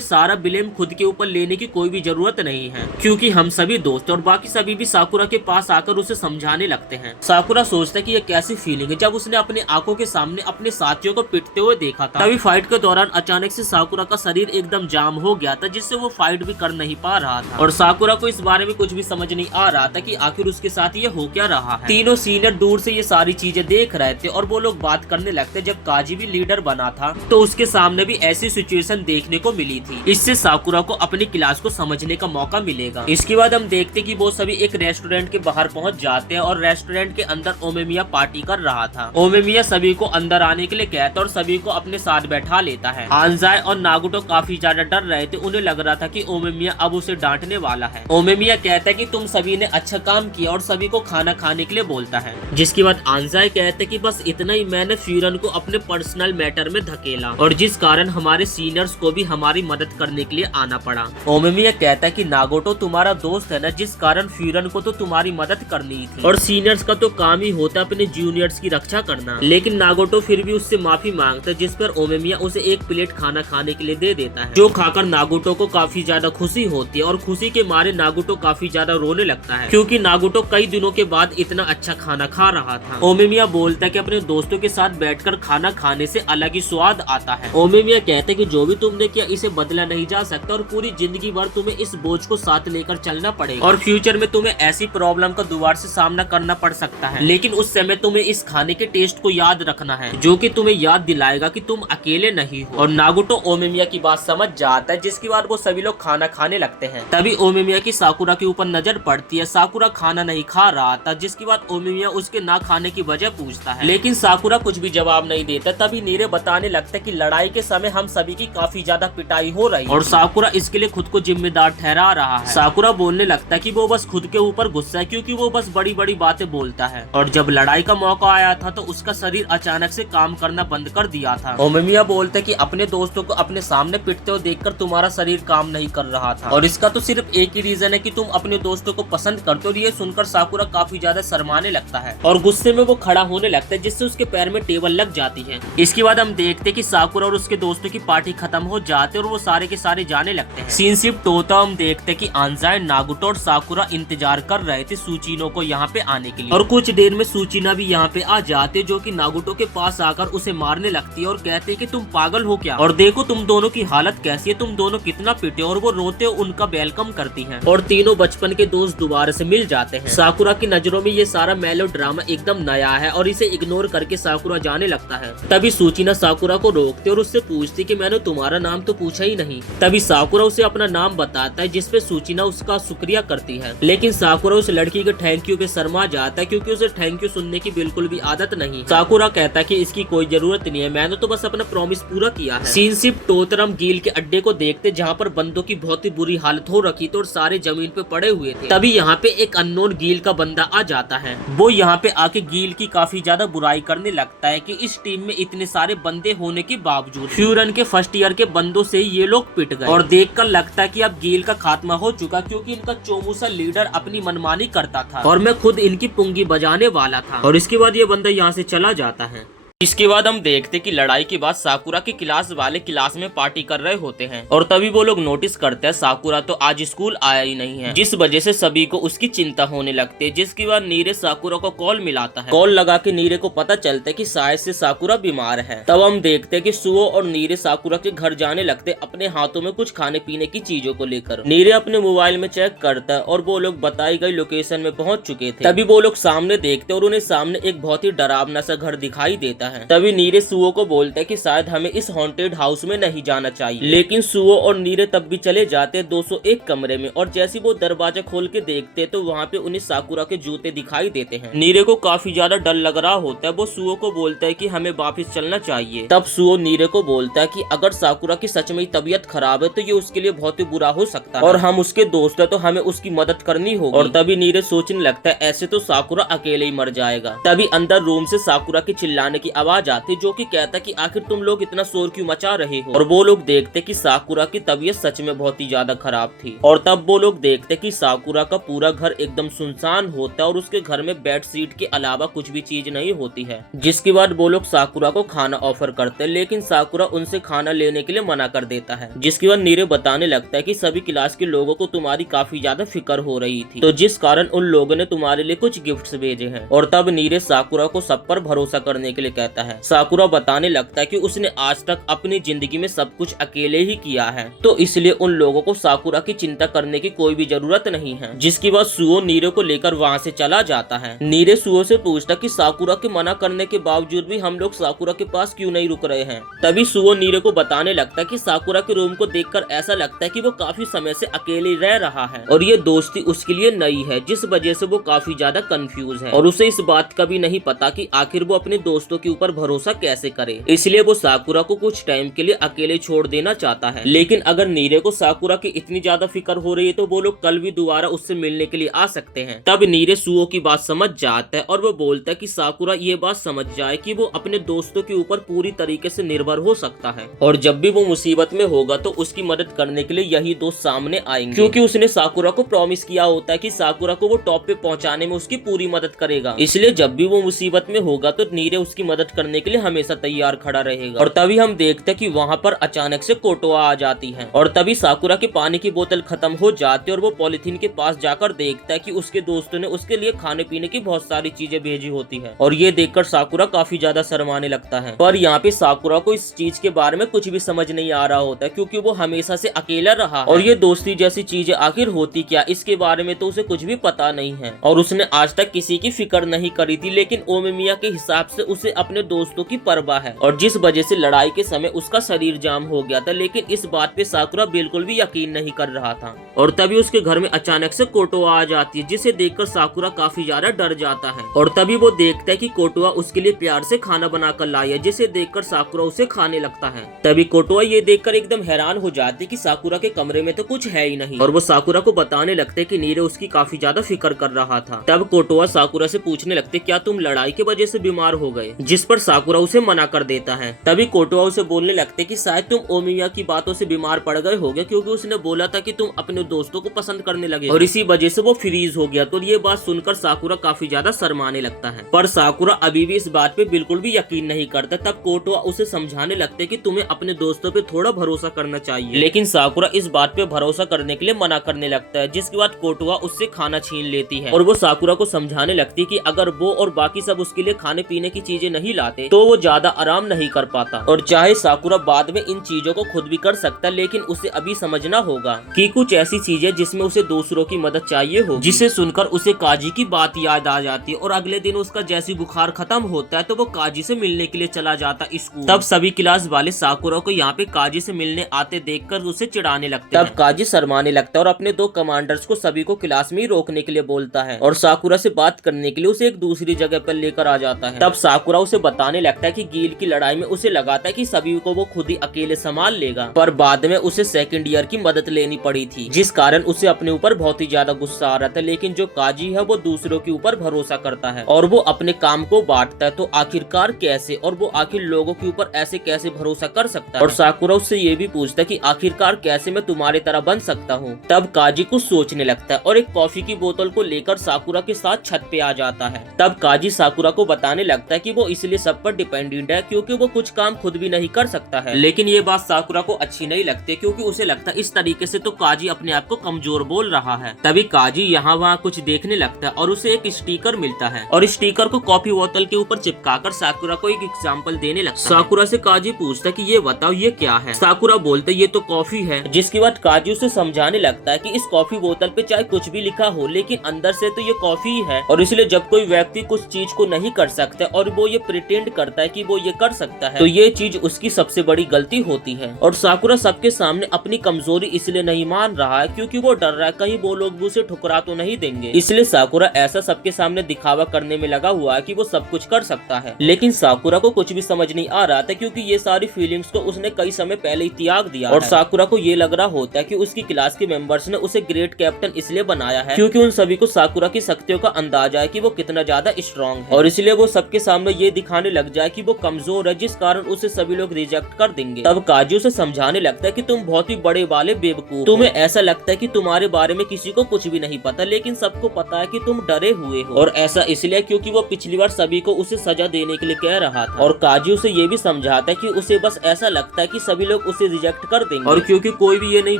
सारा ब्लेम खुद के ऊपर लेने की कोई भी जरूरत नहीं है, क्योंकि हम सभी दोस्त। और बाकी सभी भी साकुरा के पास आकर उसे समझाने लगते हैं। साकुरा सोचता है कि ये कैसी फीलिंग है जब उसने अपनी आंखों के सामने अपने साथियों को पिटते हुए देखा था। तभी फाइट के दौरान अचानक से साकुरा का शरीर एकदम जाम हो गया था, जिससे वो फाइट भी कर नहीं पा रहा था और साकुरा को इस बारे में कुछ भी समझ नहीं आ रहा था कि आखिर उसके साथ ये हो क्या रहा है। तीनों सीनियर दूर से ये सारी चीजें देख रहे थे और वो लोग बात करने लगते जब काजी भी लीडर बना था तो उसके सामने भी ऐसी सिचुएशन देखने को मिली थी। इससे साकुरा को अपनी क्लास को समझने का मौका मिलेगा। इसके बाद हम देखते कि वो सभी एक रेस्टोरेंट के बाहर पहुंच जाते हैं और रेस्टोरेंट के अंदर ओमेमिया पार्टी कर रहा था। ओमेमिया सभी को अंदर आने के लिए कहता और सभी को अपने साथ बैठा लेता है। आंजाई और नागुटो काफी ज्यादा डर रहे थे, उन्हें लग रहा था कि ओमेमिया अब उसे डांटने वाला है। ओमेमिया कहता है कि तुम सभी ने अच्छा काम किया और सभी को खाना खाने के लिए बोलता है। जिसके बाद आंजाई कहते कि बस इतना ही, मैंने फ्यूरन को अपने पर्सनल मैटर में धकेला और जिस कारण हमारे सीनियर्स को भी हमारी मदद करने के लिए आना पड़ा। ओमेमिया कहता है कि नागोटो तुम्हारा दोस्त है ना, जिस कारण फ्यूरन को तो तुम्हारी मदद करनी थी और सीनियर्स का तो काम ही होता अपने जूनियर्स की रक्षा करना। लेकिन नागोटो फिर भी उससे माफी मांगता है, जिस पर ओमेमिया उसे एक प्लेट खाना खाने के लिए दे देता है, जो खाकर नागोटो को काफी ज्यादा खुशी होती है और खुशी के मारे नागोटो काफी ज्यादा रोने लगता है, क्योंकि नागुटो कई दिनों के बाद इतना अच्छा खाना खा रहा था। ओमिमिया बोलता है कि अपने दोस्तों के साथ बैठकर खाना खाने से अलग ही स्वाद आता है। ओमिमिया कहते हैं कि जो भी तुमने किया इसे बदला नहीं जा सकता और पूरी जिंदगी भर तुम्हें इस बोझ को साथ लेकर चलना पड़ेगा और फ्यूचर में तुम्हें ऐसी प्रॉब्लम का दोबारा से सामना करना पड़ सकता है, लेकिन उस समय तुम्हें इस खाने के टेस्ट को याद रखना है जो कि तुम्हें याद दिलाएगा कि तुम अकेले नहीं हो। और नागुटो ओमिमिया की बात समझ जाता है, जिसके बाद वो सभी लोग खाना खाने लगते हैं। तभी ओमिमिया की साकुरा के ऊपर नजर पड़ती है। साकुरा खाना नहीं खा रहा था, जिसके बाद ओमिमिया उसके ना खाने की वजह पूछता है, लेकिन साकुरा कुछ भी जवाब नहीं देता। तभी नीरे बताने लगता है कि लड़ाई के समय हम सभी की काफी ज्यादा पिटाई हो रही और साकुरा इसके लिए खुद को जिम्मेदार ठहरा रहा है। साकुरा बोलने लगता है कि वो बस खुद के ऊपर गुस्सा है क्योंकि वो बस बड़ी बड़ी बातें बोलता है और जब लड़ाई का मौका आया था तो उसका शरीर अचानक से काम करना बंद कर दिया था। ओमिमिया बोलता है कि अपने दोस्तों को अपने सामने पिटते हुए देखकर तुम्हारा शरीर काम नहीं कर रहा था और इसका तो सिर्फ एक ही रीजन है कि तुम अपने दोस्तों को पसंद करते हो। ये सुनकर साकुरा काफी ज्यादा शर्माने लगता है और गुस्से में वो खड़ा होने लगता है, जिससे उसके पैर में टेबल लग जाती है। इसके बाद हम देखते हैं कि साकुरा और उसके दोस्तों की पार्टी खत्म हो जाती है और वो सारे के सारे जाने लगते हैं। सीन शिफ्ट होता हम देखते हैं कि आंजाई, नागुटो और साकुरा इंतजार कर रहे थे सूचिनो को यहाँ पे आने के लिए और कुछ देर में सूचिना भी यहाँ पे आ जाते, जो कि नागुटो के पास आकर उसे मारने लगती है और कहते हैं कि तुम पागल हो क्या और देखो तुम दोनों की हालत कैसी है, तुम दोनों कितना पिटे। और वो रोते उनका वेलकम करती हैं और तीनों बचपन के दोस्त दोबारा से मिल जाते हैं। साकुरा की नजरों में ये सारा मेलो ड्रामा एकदम नया है और इसे इग्नोर करके साकुरा जाने लगता है। तभी सूचिना साकुरा को रोकते और उससे पूछती कि मैंने तुम्हारा नाम तो पूछा ही नहीं। तभी साकुरा उसे अपना नाम बताता है, जिसपे सूचिना उसका शुक्रिया करती है, लेकिन साकुरा उस लड़की के थैंक यू पे शर्मा जाता है क्योंकि उसे थैंक यू सुनने की बिल्कुल भी आदत नहीं। साकुरा कहता है कि इसकी कोई जरूरत नहीं है, मैंने तो बस अपना प्रॉमिस पूरा किया है। सीन शिफ्ट टोतरम गील के अड्डे को देखते, जहाँ पर बंदों की बहुत ही बुरी हालत हो रखी थी और सारे जमीन पे पड़े हुए थे। तभी यहाँ पे एक अननोन गील का बंदा आ जाता है। वो यहाँ पे आके गील की काफी ज्यादा बुराई करने लगता है कि इस टीम में इतने सारे बंदे होने के बावजूद फ्यूरन के फर्स्ट ईयर के बंदों से ये लोग पिट गए और देखकर लगता है कि अब गील का खात्मा हो चुका, क्योंकि इनका चोमूसा लीडर अपनी मनमानी करता था और मैं खुद इनकी पुंगी बजाने वाला था। और इसके बाद ये बंदा यहाँ से चला जाता है। इसके बाद हम देखते कि लड़ाई के बाद साकुरा के क्लास वाले क्लास में पार्टी कर रहे होते हैं और तभी वो लोग नोटिस करते हैं साकुरा तो आज स्कूल आया ही नहीं है, जिस वजह से सभी को उसकी चिंता होने लगती है। जिसके बाद नीरे साकुरा को कॉल मिलाता है। कॉल लगा के नीरे को पता चलता है कि शायद से साकुरा बीमार है। तब हम देखते हैं कि सुओ और नीरे साकुरा के घर जाने लगते अपने हाथों में कुछ खाने पीने की चीजों को लेकर। नीरे अपने मोबाइल में चेक करता है और वो लोग बताई गई लोकेशन में पहुंच चुके थे। तभी वो लोग सामने देखते और उन्हें सामने एक बहुत ही डरावना सा घर दिखाई देता है। तभी नीरे सुओ को बोलता है कि शायद हमें इस हॉन्टेड हाउस में नहीं जाना चाहिए, लेकिन सुओ और नीरे तब भी चले जाते 201 कमरे में और जैसे वो दरवाजा खोल के देखते तो वहाँ पे उन्हें साकुरा के जूते दिखाई देते हैं। नीरे को काफी ज्यादा डर लग रहा होता है। वो सुओ को बोलता है कि हमें वापस चलना चाहिए। तब सुओ नीरे को बोलता है कि अगर साकुरा की सच में तबीयत खराब है तो ये उसके लिए बहुत ही बुरा हो सकता है और हम उसके दोस्त है तो हमें उसकी मदद करनी होगी। और तभी नीरे सोचने लगता है ऐसे तो साकुरा अकेले ही मर जाएगा। तभी अंदर रूम से साकुरा की चिल्लाने की आवाज आती, जो कि कहता कि आखिर तुम लोग इतना शोर क्यों मचा रहे हो। और वो लोग देखते कि साकुरा की तबीयत सच में बहुत ही ज्यादा खराब थी। और तब वो लोग देखते कि साकुरा का पूरा घर एकदम सुनसान होता है और उसके घर में बेड शीट के अलावा कुछ भी चीज नहीं होती है। जिसके बाद वो लोग साकुरा को खाना ऑफर करते हैं, लेकिन साकुरा उनसे खाना लेने के लिए मना कर देता है। जिसके बाद नीरे बताने लगता है कि सभी क्लास के लोगों को तुम्हारी काफी ज्यादा फिक्र हो रही थी, तो जिस कारण उन लोगों ने तुम्हारे लिए कुछ गिफ्ट्स भेजे हैं। और तब नीरे साकुरा को सब पर भरोसा करने के लिए कहता है। साकुरा बताने लगता है कि उसने आज तक अपनी जिंदगी में सब कुछ अकेले ही किया है, तो इसलिए उन लोगों को साकुरा की चिंता करने की कोई भी जरूरत नहीं है। जिसके बाद सुओ नीरे को लेकर वहाँ से चला जाता है। नीरे सुओ से पूछता कि साकुरा के मना करने के बावजूद भी हम लोग साकुरा के पास क्यों नहीं रुक रहे हैं। तभी सुओ नीरे को बताने लगता है कि साकुरा के रूम को देखकर ऐसा लगता है कि वो काफी समय से अकेले रह रहा है और ये दोस्ती उसके लिए नई है, जिस वजह से वो काफी ज्यादा कंफ्यूज है और उसे इस बात का भी नहीं पता कि आखिर वो अपने दोस्तों के ऊपर भरोसा कैसे करे। इसलिए वो साकुरा को कुछ टाइम के लिए अकेले छोड़ देना चाहता है। लेकिन अगर नीरे को साकुरा की इतनी ज्यादा फिक्र हो रही है तो वो लोग कल भी दोबारा उससे मिलने के लिए आ सकते हैं। तब नीरे सुओ की बात समझ जाता है और वो बोलता है कि साकुरा ये बात समझ जाए कि वो अपने दोस्तों के ऊपर पूरी तरीके से निर्भर हो सकता है और जब भी वो मुसीबत में होगा तो उसकी मदद करने के लिए यही दोस्त सामने आएंगे, क्योंकि उसने साकुरा को प्रॉमिस किया होता है कि साकुरा को वो टॉप पे पहुंचाने में उसकी पूरी मदद करेगा। इसलिए जब भी वो मुसीबत में होगा तो नीरे उसकी मदद मदद करने के लिए हमेशा तैयार खड़ा रहेगा। और तभी हम देखते हैं कि वहाँ पर अचानक से कोटोआ आ जाती है और तभी साकुरा की पानी की बोतल खत्म हो जाती है और वो पॉलिथीन के पास जाकर देखता है कि उसके दोस्तों ने उसके लिए खाने पीने की बहुत सारी चीजें भेजी होती है। और ये देखकर साकुरा काफी ज्यादा शर्माने लगता है। पर यहाँ पे साकुरा को इस चीज के बारे में कुछ भी समझ नहीं आ रहा होता क्योंकि वो हमेशा से अकेला रहा और ये दोस्ती जैसी चीजें आखिर होती क्या, इसके बारे में तो उसे कुछ भी पता नहीं है और उसने आज तक किसी की फिक्र नहीं करी थी। लेकिन ओमिमिया के हिसाब से उसे अपने दोस्तों की परवाह है और जिस वजह से लड़ाई के समय उसका शरीर जाम हो गया था। लेकिन इस बात पे साकुरा बिल्कुल भी यकीन नहीं कर रहा था और तभी उसके घर में अचानक से कोटोआ आ जाती है, जिसे देखकर साकुरा काफी ज्यादा डर जाता है। और तभी वो देखता है कि कोटोआ उसके लिए प्यार से खाना बनाकर लाई है, जिसे देखकर साकुरा उसे खाने लगता है। तभी कोटोआ ये देखकर एकदम हैरान हो जाती है कि साकुरा के कमरे में तो कुछ है ही नहीं और वो साकुरा को बताने लगते कि नीरे उसकी काफी ज्यादा फिक्र कर रहा था। तब कोटोआ साकुरा से पूछने लगते क्या तुम लड़ाई की वजह से बीमार हो गए, जिस पर साकुरा उसे मना कर देता है। तभी कोटोआ उसे बोलने लगते कि शायद तुम ओमिया की बातों से बीमार पड़ गए होगे क्योंकि उसने बोला था कि तुम अपने दोस्तों को पसंद करने लगे और इसी वजह से वो फ्रीज हो गया। तो ये बात सुनकर साकुरा काफी ज्यादा शर्माने लगता है। पर साकुरा अभी भी इस बात पे बिल्कुल भी यकीन नहीं करता। तब कोटोआ उसे समझाने लगते कि तुम्हें अपने दोस्तों पे थोड़ा भरोसा करना चाहिए। लेकिन साकुरा इस बात पे भरोसा करने के लिए मना करने लगता है, जिसके बाद कोटोआ उससे खाना छीन लेती है और वो साकुरा को समझाने लगती कि अगर वो और बाकी सब उसके लिए खाने पीने की चीजें नहीं लाते तो वो ज्यादा आराम नहीं कर पाता और चाहे साकुरा बाद में इन चीजों को खुद भी कर सकता, लेकिन उसे अभी समझना होगा कि कुछ ऐसी चीजें जिसमें उसे दूसरों की मदद चाहिए हो। जिसे सुनकर उसे काजी की बात याद आ जाती है और अगले दिन उसका जैसी बुखार खत्म होता है तो वो काजी से मिलने के लिए चला जाता स्कूल। तब सभी क्लास वाले साकुरा को यहाँ पे काजी से मिलने आते देखकर उसे चिढ़ाने लगते हैं। तब काजी शर्माने लगता है और अपने 2 कमांडर्स को सभी को क्लास में ही रोकने के लिए बोलता है और साकुरा से बात करने के लिए उसे एक दूसरी जगह पर लेकर आ जाता है। तब साकुरा उसे बताने लगता है कि गील की लड़ाई में उसे लगा था कि सभी को वो खुद ही अकेले संभाल लेगा, पर बाद में उसे सेकंड ईयर की मदद लेनी पड़ी थी, जिस कारण उसे अपने ऊपर बहुत ही ज्यादा गुस्सा आ रहा था। लेकिन जो काजी है वो दूसरों के ऊपर भरोसा करता है और वो अपने काम को बांटता है। तो आखिरकार कैसे, और वो आखिर लोगों के ऊपर ऐसे कैसे भरोसा कर सकता है। और साकुरा उससे ये भी पूछता है कि आखिरकार कैसे मैं तुम्हारी तरह बन सकता हूँ। तब काजी कुछ सोचने लगता है और एक कॉफी की बोतल को लेकर साकुरा के साथ छत पे आ जाता है। तब काजी साकुरा को बताने लगता है कि वो इसलिए सब पर डिपेंडेंट है क्योंकि वो कुछ काम खुद भी नहीं कर सकता है। लेकिन ये बात साकुरा को अच्छी नहीं लगती क्योंकि उसे लगता है इस तरीके से तो काजी अपने आप को कमजोर बोल रहा है। तभी काजी यहाँ वहाँ कुछ देखने लगता है और उसे एक स्टिकर मिलता है और स्टिकर को कॉफी बोतल के ऊपर चिपकाकर साकुरा को एक एग्जाम्पल देने लगता है। साकुरा से काजी पूछता है कि ये बताओ ये क्या है। साकुरा बोलते ये तो कॉफी है, जिसके बाद काजी उसे समझाने लगता है कि इस कॉफी बोतल पे चाहे कुछ भी लिखा हो लेकिन अंदर से तो ये कॉफी ही है और इसलिए जब कोई व्यक्ति कुछ चीज को नहीं कर सकता और वो ये प्रिटेंड करता है कि वो ये कर सकता है तो ये चीज उसकी सबसे बड़ी गलती होती है। और साकुरा सबके सामने अपनी कमजोरी इसलिए नहीं मान रहा है क्योंकि वो डर रहा है कहीं वो लोग उसे ठुकरा तो नहीं देंगे, इसलिए साकुरा ऐसा सबके सामने दिखावा करने में लगा हुआ है कि वो सब कुछ कर सकता है। लेकिन साकुरा को कुछ भी समझ नहीं आ रहा था क्योंकि ये सारी फीलिंग्स को उसने कई समय पहले ही त्याग दिया और साकुरा को ये लग रहा होता है कि उसकी क्लास के मेंबर्स ने उसे ग्रेट कैप्टन इसलिए बनाया है क्योंकि उन सभी को साकुरा की शक्तियों का अंदाजा है कि वो कितना ज्यादा स्ट्रॉन्ग है और इसलिए वो सबके सामने ये दिखाने लग जाए कि वो कमजोर है, जिस कारण उसे सभी लोग रिजेक्ट कर देंगे। तब काजी उसे समझाने लगता है कि तुम बहुत ही बड़े वाले बेवकूफ, तुम्हें ऐसा लगता है कि तुम्हारे बारे में किसी को कुछ भी नहीं पता, लेकिन सबको पता है कि तुम डरे हुए हो और ऐसा इसलिए क्योंकि वो पिछली बार सभी को उसे सजा देने के लिए कह रहा था। और काजी उसे ये भी समझाता है कि उसे बस ऐसा लगता है कि सभी लोग उसे रिजेक्ट कर देंगे और क्योंकि कोई भी ये नहीं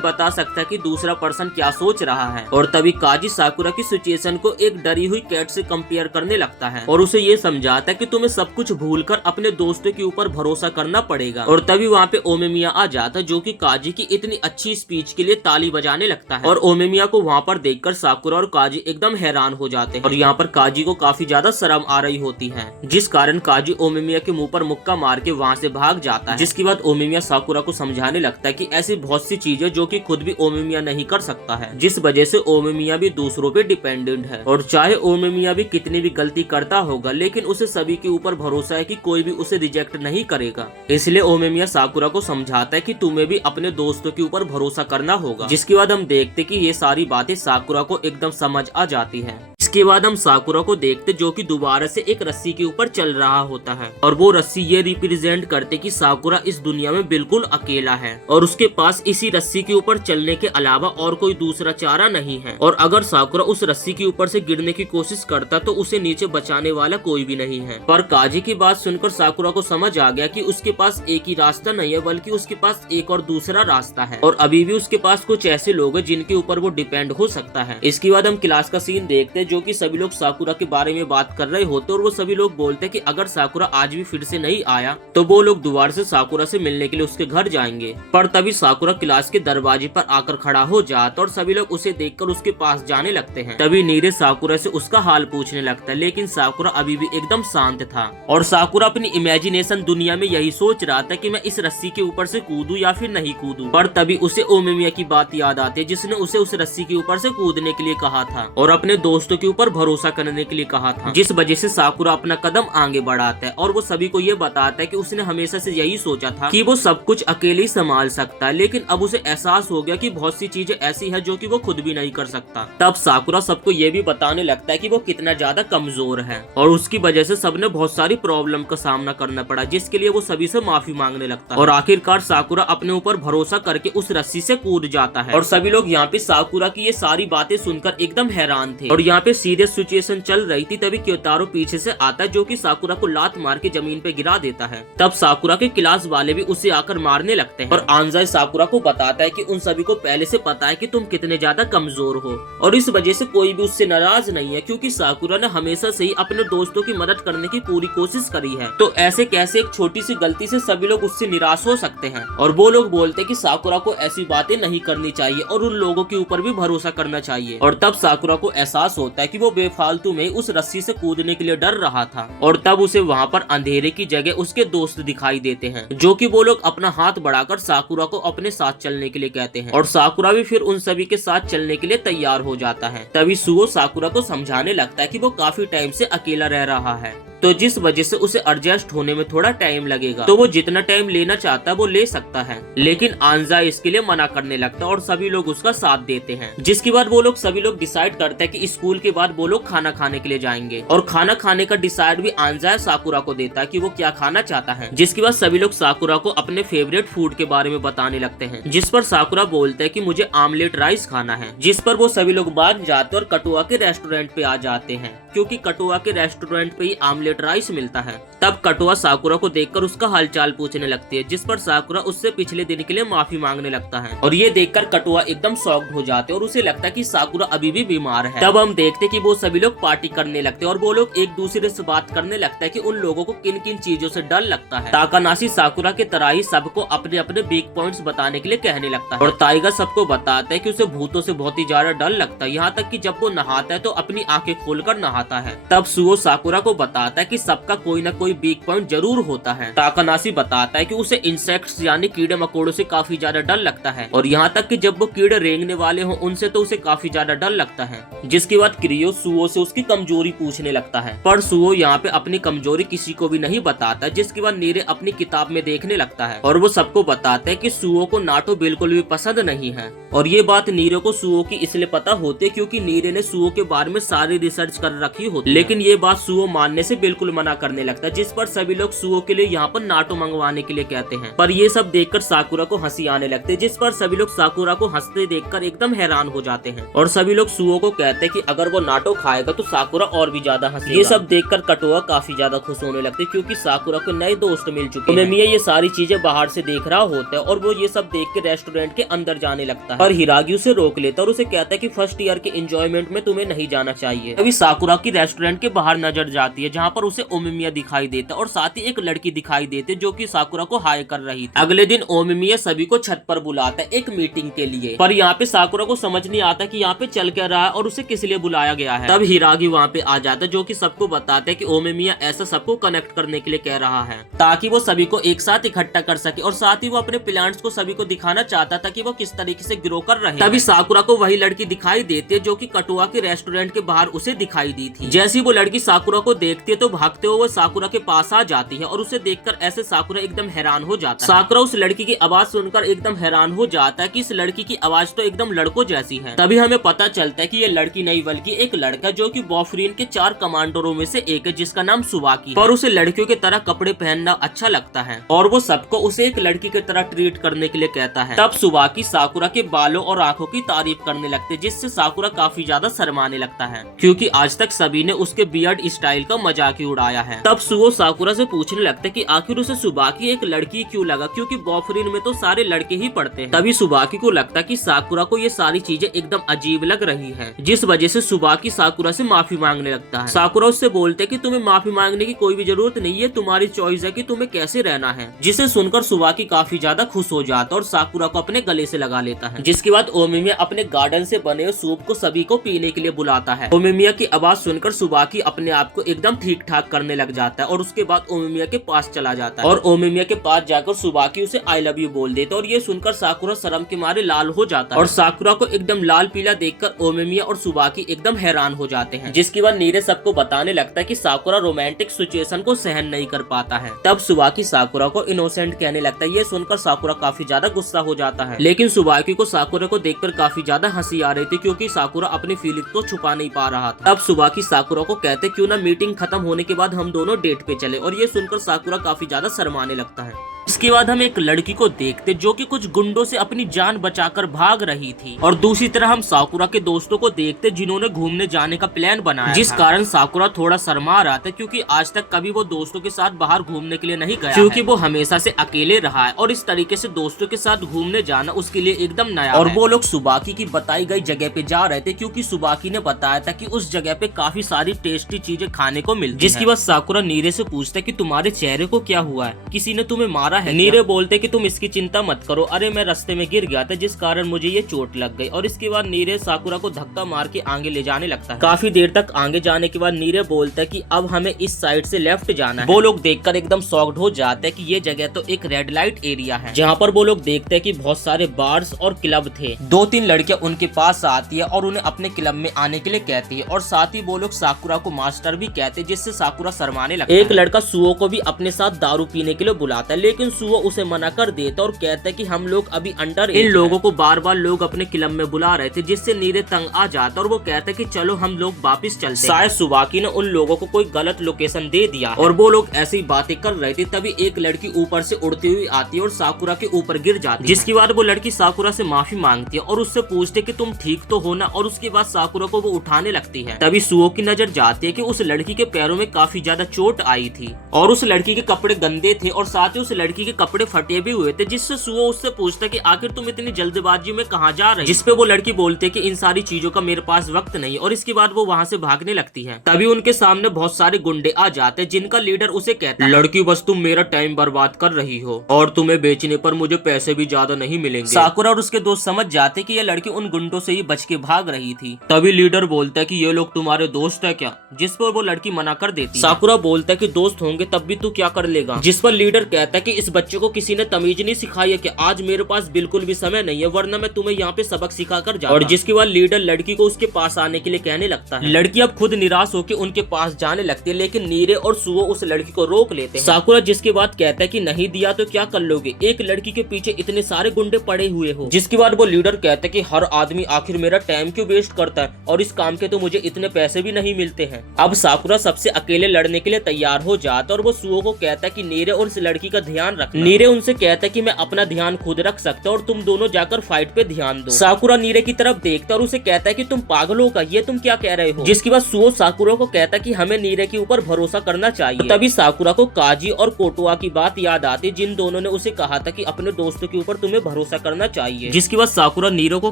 बता सकता कि दूसरा पर्सन क्या सोच रहा है। और तभी काजी साकुरा की सिचुएशन को एक डरी हुई कैट से कंपेयर करने लगता है और उसे ये समझाता है कि तुम्हें सब कुछ भूलकर अपने दोस्तों के ऊपर भरोसा करना पड़ेगा। और तभी वहाँ पे ओमेमिया आ जाता है जो कि काजी की इतनी अच्छी स्पीच के लिए ताली बजाने लगता है और ओमेमिया को वहाँ पर देखकर साकुरा और काजी एकदम हैरान हो जाते हैं और यहाँ पर काजी को काफी ज्यादा शर्म आ रही होती है, जिस कारण काजी ओमेमिया के मुंह पर मुक्का मार के वहाँ से भाग जाता है। जिसके बाद ओमेमिया साकुरा को समझाने लगता है कि ऐसी बहुत सी चीजें जो कि खुद भी ओमेमिया नहीं कर सकता है, जिस वजह से ओमेमिया भी दूसरों पे डिपेंडेंट है और चाहे ओमेमिया भी कितनी भी गलती करता होगा लेकिन उसे सभी के ऊपर भरोसा है कि कोई भी उसे रिजेक्ट नहीं करेगा। इसलिए ओमेमिया साकुरा को समझाता है कि तुम्हें भी अपने दोस्तों के ऊपर भरोसा करना होगा। जिसके बाद हम देखते कि ये सारी बातें साकुरा को एकदम समझ आ जाती है। इसके बाद हम साकुरा को देखते जो कि दोबारा से एक रस्सी के ऊपर चल रहा होता है और वो रस्सी ये रिप्रेजेंट करते कि साकुरा इस दुनिया में बिल्कुल अकेला है और उसके पास इसी रस्सी के ऊपर चलने के अलावा और कोई दूसरा चारा नहीं है और अगर साकुरा उस रस्सी के ऊपर से गिरने की कोशिश करता तो उसे नीचे बचाने वाला कोई भी नहीं है। पर काजी की बात सुनकर साकुरा को समझ आ गया कि उसके पास एक ही रास्ता नहीं है बल्कि उसके पास एक और दूसरा रास्ता है और अभी भी उसके पास कुछ ऐसे लोग हैं जिनके ऊपर वो डिपेंड हो सकता है। इसके बाद हम क्लास का सीन देखते हैं जो कि सभी लोग साकुरा के बारे में बात कर रहे होते और वो सभी लोग बोलते हैं कि अगर साकुरा आज भी फिर से नहीं आया तो वो लोग दोबारा से साकुरा से मिलने के लिए उसके घर जाएंगे। पर तभी साकुरा क्लास के दरवाजे पर आकर खड़ा हो जाता और सभी लोग उसे देखकर उसके पास जाने लगते हैं। तभी नीरे साकुरा से उसका हाल पूछने लगता है लेकिन साकुरा अभी भी एकदम शांत था और साकुरा अपनी इमेजिनेशन दुनिया में यही सोच रहा था कि मैं इस रस्सी के ऊपर से कूदूं या फिर नहीं कूदूं। पर तभी उसे ओमिमिया की बात याद आती है जिसने उसे उस रस्सी के ऊपर से कूदने के लिए कहा था और अपने दोस्तों के ऊपर भरोसा करने के लिए कहा था, जिस वजह से साकुरा अपना कदम आगे बढ़ाता है और वो सभी को ये बताता है कि उसने हमेशा से यही सोचा था कि वो सब कुछ अकेले ही संभाल सकता है लेकिन अब उसे एहसास हो गया कि बहुत सी चीजें ऐसी है जो कि वो खुद भी नहीं कर सकता। तब साकुरा सबको ये भी बताने लगता है कि वो कितना ज्यादा कमजोर है और उसकी वजह से सबने बहुत सारी प्रॉब्लम का सामना करना पड़ा जिसके लिए वो सभी से माफी मांगने लगता है और आखिरकार साकुरा अपने ऊपर भरोसा करके उस रस्सी से कूद जाता है और सभी लोग यहाँ पे साकुरा की ये सारी बातें सुनकर एकदम हैरान थे और यहाँ पे सीरियस सिचुएशन चल रही थी। तभी क्योतारो पीछे से आता है जो कि साकुरा को लात मार के जमीन पे गिरा देता है। तब साकुरा के क्लास वाले भी उसे आकर मारने लगते हैं और आंजाई साकुरा को बताता है कि उन सभी को पहले से पता है कि तुम कितने ज्यादा कमजोर हो और इस वजह से कोई भी उससे नाराज नहीं है क्योंकि साकुरा ने हमेशा से ही अपने दोस्तों की मदद करने की पूरी कोशिश करी है। तो ऐसे कैसे एक छोटी सी गलती से सभी लोग उससे निराश हो सकते हैं और वो लोग बोलते कि साकुरा को ऐसी बातें नहीं करनी चाहिए और उन लोगों के ऊपर भी भरोसा करना चाहिए। और तब साकुरा को एहसास होता है कि वो बेफालतू में उस रस्सी से कूदने के लिए डर रहा था और तब उसे वहाँ पर अंधेरे की जगह उसके दोस्त दिखाई देते हैं जो कि वो लोग अपना हाथ बढ़ाकर साकुरा को अपने साथ चलने के लिए कहते हैं और साकुरा भी फिर उन सभी के साथ चलने के लिए तैयार हो जाता है। तभी सुओ साकुरा को समझाने लगता है कि वो काफी टाइम से अकेला रह रहा है तो जिस वजह से उसे एडजस्ट होने में थोड़ा टाइम लगेगा तो वो जितना टाइम लेना चाहता है वो ले सकता है लेकिन आंजा इसके लिए मना करने लगता है और सभी लोग उसका साथ देते हैं। जिसके बाद वो लोग सभी लोग डिसाइड करते हैं कि स्कूल के बाद वो लोग खाना खाने के लिए जाएंगे और खाना खाने का डिसाइड भी आंजा साकुरा को देता है कि वो क्या खाना चाहता है। जिसके बाद सभी लोग साकुरा को अपने फेवरेट फूड के बारे में बताने लगते हैं जिस पर साकुरा बोलता है कि मुझे आमलेट राइस खाना है जिस पर वो सभी लोग मान जाते और कटुआ के रेस्टोरेंट पे आ जाते हैं क्योंकि कटुआ के रेस्टोरेंट पे ही आमलेट राइस मिलता है। तब कटुआ साकुरा को देखकर उसका हालचाल पूछने लगती है जिस पर साकुरा उससे पिछले दिन के लिए माफी मांगने लगता है और ये देखकर कटुआ एकदम शॉक्ड हो जाते और उसे लगता है कि साकुरा अभी भी बीमार है। तब हम देखते कि वो सभी लोग पार्टी करने लगते और वो लोग एक दूसरे से बात करने लगता है कि उन लोगों को किन किन चीजों से डर लगता है। ताकानाशी साकुरा के तरह ही सबको अपने अपने वीक पॉइंट्स बताने के लिए कहने लगता है और ताइगा सबको बताता है कि उसे भूतों से बहुत ही ज्यादा डर लगता है, यहाँ तक कि जब वो नहाता है तो अपनी आंखें खोलकर नहाता है। तब सुओ साकुरा को बताता है कि सबका कोई न कोई वीक पॉइंट जरूर होता है। ताकानाशी बताता है कि उसे इंसेक्ट्स यानी कीड़े मकोड़ों से काफी ज्यादा डर लगता है और यहाँ तक कि जब वो कीड़े रेंगने वाले हों उनसे तो उसे काफी ज्यादा डर लगता है। जिसके बाद क्रियो सुओ से उसकी कमजोरी पूछने लगता है पर सुओ यहाँ पे अपनी कमजोरी किसी को भी नहीं बताता। जिसके बाद नीरे अपनी किताब में देखने लगता है और वो सबको बताता है कि सुओ को नाटो बिल्कुल भी पसंद नहीं है और ये बात नीरे को सुओ की इसलिए पता होती है क्योंकि नीरे ने सुओ के बारे में सारी रिसर्च कर रखी होती है। लेकिन ये बात सुओ मानने से बिल्कुल मना करने लगता है जिस पर सभी लोग सुओ के लिए यहाँ पर नाटो मंगवाने के लिए कहते हैं। पर ये सब देखकर साकुरा को हंसी आने लगती है जिस पर सभी लोग साकुरा को हंसते देखकर एकदम हैरान हो जाते हैं और सभी लोग सुओ को कहते हैं कि अगर वो नाटो खाएगा तो साकुरा और भी ज्यादा हंसेगा। ये सब देखकर कटुआ काफी ज्यादा खुश होने लगते हैं क्योंकि साकुरा को नए दोस्त मिल चुके हैं। मिया ये सारी चीजें बाहर से देख रहा होता है और वो ये सब देख के रेस्टोरेंट के अंदर जाने लगता है और हिरागी उसे रोक लेता है और उसे कहता है कि फर्स्ट ईयर के एंजॉयमेंट में तुम्हें नहीं जाना चाहिए। अभी साकुरा की रेस्टोरेंट के बाहर नजर जाती है जहाँ पर उसे ओमिमिया दिखाई देता है और साथ ही एक लड़की दिखाई देती है जो कि साकुरा को हाय कर रही थी। अगले दिन ओमिमिया सभी को छत पर बुलाता है एक मीटिंग के लिए पर यहाँ पे साकुरा को समझ नहीं आता कि यहाँ पे चल क्या रहा है और उसे किस लिए बुलाया गया है। तब हिरागी वहाँ पे आ जाता है जो कि सबको बताता है कि ओमिमिया ऐसा सबको कनेक्ट करने के लिए कह रहा है ताकि वो सभी को एक साथ इकट्ठा कर सके और साथ ही वो अपने प्लान्स को सभी को दिखाना चाहता था कि वो किस तरीके से ग्रो कर रहे हैं। तभी साकुरा को वही लड़की दिखाई देती है जो कि कटुआ के रेस्टोरेंट के बाहर उसे दिखाई दी रही थी। जैसी वो लड़की साकुरा को देखती है तो भागते हुए वो साकुरा के पास आ जाती है और उसे देखकर ऐसे साकुरा एकदम हैरान हो जाता है। साकुरा उस लड़की की आवाज सुनकर एकदम हैरान हो जाता है कि इस लड़की की आवाज तो एकदम लड़कों जैसी है। तभी हमें पता चलता है कि ये लड़की नहीं बल्कि एक लड़का जो कि बॉफरीन के 4 कमांडरों में से एक है जिसका नाम सुबाकी। पर उसे लड़कियों की तरह कपड़े पहनना अच्छा लगता है और वो सबको उसे एक लड़की की तरह ट्रीट करने के लिए कहता है। तब सुबाकी साकुरा के बालों और आंखों की तारीफ करने लगते जिससे साकुरा काफी ज्यादा शर्माने लगता है क्योंकि आज तक सभी ने उसके बियर्ड स्टाइल का मजाक ही उड़ाया है। तब सुओ साकुरा से पूछने लगते कि आखिर उसे सुबाकी एक लड़की क्यों लगा क्योंकि बॉफरीन में तो सारे लड़के ही पढ़ते हैं। तभी सुबाकी को लगता कि साकुरा को ये सारी चीजें एकदम अजीब लग रही है जिस वजह से सुबाकी साकुरा से माफी मांगने लगता है। साकुरा उससे बोलते कि तुम्हें माफी मांगने की कोई भी जरूरत नहीं है, तुम्हारी चॉइस है कि तुम्हें कैसे रहना है। जिसे सुनकर सुबाकी काफी ज्यादा खुश हो जाता है और साकुरा को अपने गले से लगा लेता है। जिसके बाद ओमिमिया अपने गार्डन से बने सूप को सभी को पीने के लिए बुलाता है। ओमिमिया की आवाज सुनकर सुबाकी अपने आप को एकदम ठीक ठाक करने लग जाता है और उसके बाद ओमिमिया के पास चला जाता है और ओमिमिया के पास जाकर सुबाकी उसे आई लव यू बोल देता है और ये सुनकर साकुरा शर्म के मारे लाल हो जाता है और साकुरा को एकदम लाल पीला देखकर ओमिमिया और सुबाकी एकदम हैरान हो जाते हैं। जिसके बाद नीरे सबको बताने लगता है कि साकुरा रोमांटिक सिचुएशन को सहन नहीं कर पाता है। तब सुबाकी साकुरा को इनोसेंट कहने लगता है। ये सुनकर साकुरा काफी ज्यादा गुस्सा हो जाता है लेकिन सुबाकी को साकुरा को देखकर काफी ज्यादा हंसी आ रही थी क्योंकि साकुरा अपनी फीलिंग को छुपा नहीं पा रहा था। तब सुबाकी साकुरा को कहते क्यों ना मीटिंग खत्म होने के बाद हम दोनों डेट पे चले और ये सुनकर साकुरा काफी ज्यादा शर्माने लगता है। इसके बाद हम एक लड़की को देखते जो कि कुछ गुंडों से अपनी जान बचाकर भाग रही थी और दूसरी तरह हम साकुरा के दोस्तों को देखते जिन्होंने घूमने जाने का प्लान बनाया जिस कारण साकुरा थोड़ा शर्मा रहा था क्योंकि आज तक कभी वो दोस्तों के साथ बाहर घूमने के लिए नहीं गया क्योंकि वो हमेशा से अकेले रहा है और इस तरीके से दोस्तों के साथ घूमने जाना उसके लिए एकदम नया और वो लोग सुबाकी की बताई गई जगह पे जा रहे थे क्योंकि सुबाकी ने बताया था कि उस जगह पे काफी सारी टेस्टी चीजें खाने को मिलती जिसके बाद साकुरा नीरे से पूछता है कि तुम्हारे चेहरे को क्या हुआ है, किसी ने तुम्हें मारा है? नीरे बोलते कि तुम इसकी चिंता मत करो, अरे मैं रास्ते में गिर गया था जिस कारण मुझे ये चोट लग गई। और इसके बाद नीरे साकुरा को धक्का मार के आगे ले जाने लगता है। काफी देर तक आगे जाने के बाद नीरे बोलता है कि अब हमें इस साइड से लेफ्ट जाना है। वो लोग देखकर एकदम शॉक्ड हो जाते हैं कि ये जगह तो एक रेड लाइट एरिया है जहाँ पर वो लोग देखते हैं कि बहुत सारे बार्स और क्लब थे। 2-3 लड़कियां उनके पास आती है और उन्हें अपने क्लब में आने के लिए कहती है और साथ ही वो लोग साकुरा को मास्टर भी कहते हैं जिससे साकुरा शर्माने लगता है। एक लड़का सुओ को भी अपने साथ दारू पीने के लिए बुलाता है लेकिन सुओ उसे मना कर देता और कहता है कि हम लोग अभी अंडर इन लोगों को बार बार लोग अपने क्लब में बुला रहे थे जिससे नीरे तंग आ जाता और वो कहता है कि चलो हम लोग वापस चलते। शायद सुबाकी ने उन लोगों को कोई गलत लोकेशन दे दिया और वो लोग ऐसी बातें कर रहे थे। तभी एक लड़की ऊपर से उड़ती हुई आती है और साकुरा के ऊपर गिर जाती है जिसके बाद वो लड़की साकुरा से माफी मांगती है और उससे पूछती है कि तुम ठीक तो हो ना। और उसके बाद साकुरा को वो उठाने लगती है। तभी सुओ की नजर जाती है कि उस लड़की के पैरों में काफी ज्यादा चोट आई थी और उस लड़की के कपड़े गंदे थे और साथ ही उस लड़की के कपड़े फटे भी हुए थे जिससे सुओ उससे पूछता है कि आखिर तुम इतनी जल्दबाजी में कहाँ जा रहे हो, जिसपे वो लड़की बोलती है कि इन सारी चीजों का मेरे पास वक्त नहीं। और इसके बाद वो वहाँ से भागने लगती है। तभी उनके सामने बहुत सारे गुंडे आ जाते हैं जिनका लीडर उसे कहता है लड़की बस तुम मेरा टाइम बर्बाद कर रही हो और तुम्हें बेचने पर मुझे पैसे भी ज्यादा नहीं मिलेंगे। साकुरा और उसके दोस्त समझ जाते कि ये लड़की उन गुंडों से ही बच के भाग रही थी। तभी लीडर बोलता है कि ये लोग तुम्हारे दोस्त है क्या, जिस पर वो लड़की मना कर देती है। साकुरा बोलता है कि दोस्त होंगे तब भी तू क्या कर लेगा, जिस पर लीडर कहता है कि इस बच्चे को किसी ने तमीज नहीं सिखाई है कि आज मेरे पास बिल्कुल भी समय नहीं है वरना मैं तुम्हें यहाँ पे सबक सिखा कर जाऊंगा। और जिसके बाद लीडर लड़की को उसके पास आने के लिए कहने लगता है। लड़की अब खुद निराश होकर उनके पास जाने लगती है लेकिन नीरे और सुओ उस लड़की को रोक लेते हैं। साकुरा जिसके बाद कहता है कि नहीं दिया तो क्या कर लोगे, एक लड़की के पीछे इतने सारे गुंडे पड़े हुए हो। जिसके बाद वो लीडर कहता है कि हर आदमी आखिर मेरा टाइम क्यों वेस्ट करता है और इस काम के तो मुझे इतने पैसे भी नहीं मिलते हैं। अब साकुरा सबसे अकेले लड़ने के लिए तैयार हो जाता और वो सुओ को कहता है कि नीरे और इस लड़की का ध्यान रखना। नीरे उनसे कहता है कि मैं अपना ध्यान खुद रख सकता और तुम दोनों जाकर फाइट पे ध्यान दो। साकुरा नीरे की तरफ देखता और उसे कहता है कि तुम पागल हो का, ये तुम क्या कह रहे हो। जिसके बाद सुओ साकुरा को कहता है कि हमें नीरे के ऊपर भरोसा करना चाहिए। तभी साकुरा को काजी और कोटुआ की बात याद आती जिन दोनों ने उसे कहा था कि अपने दोस्तों के ऊपर तुम्हें भरोसा करना चाहिए। जिसके बाद साकुरा नीरो को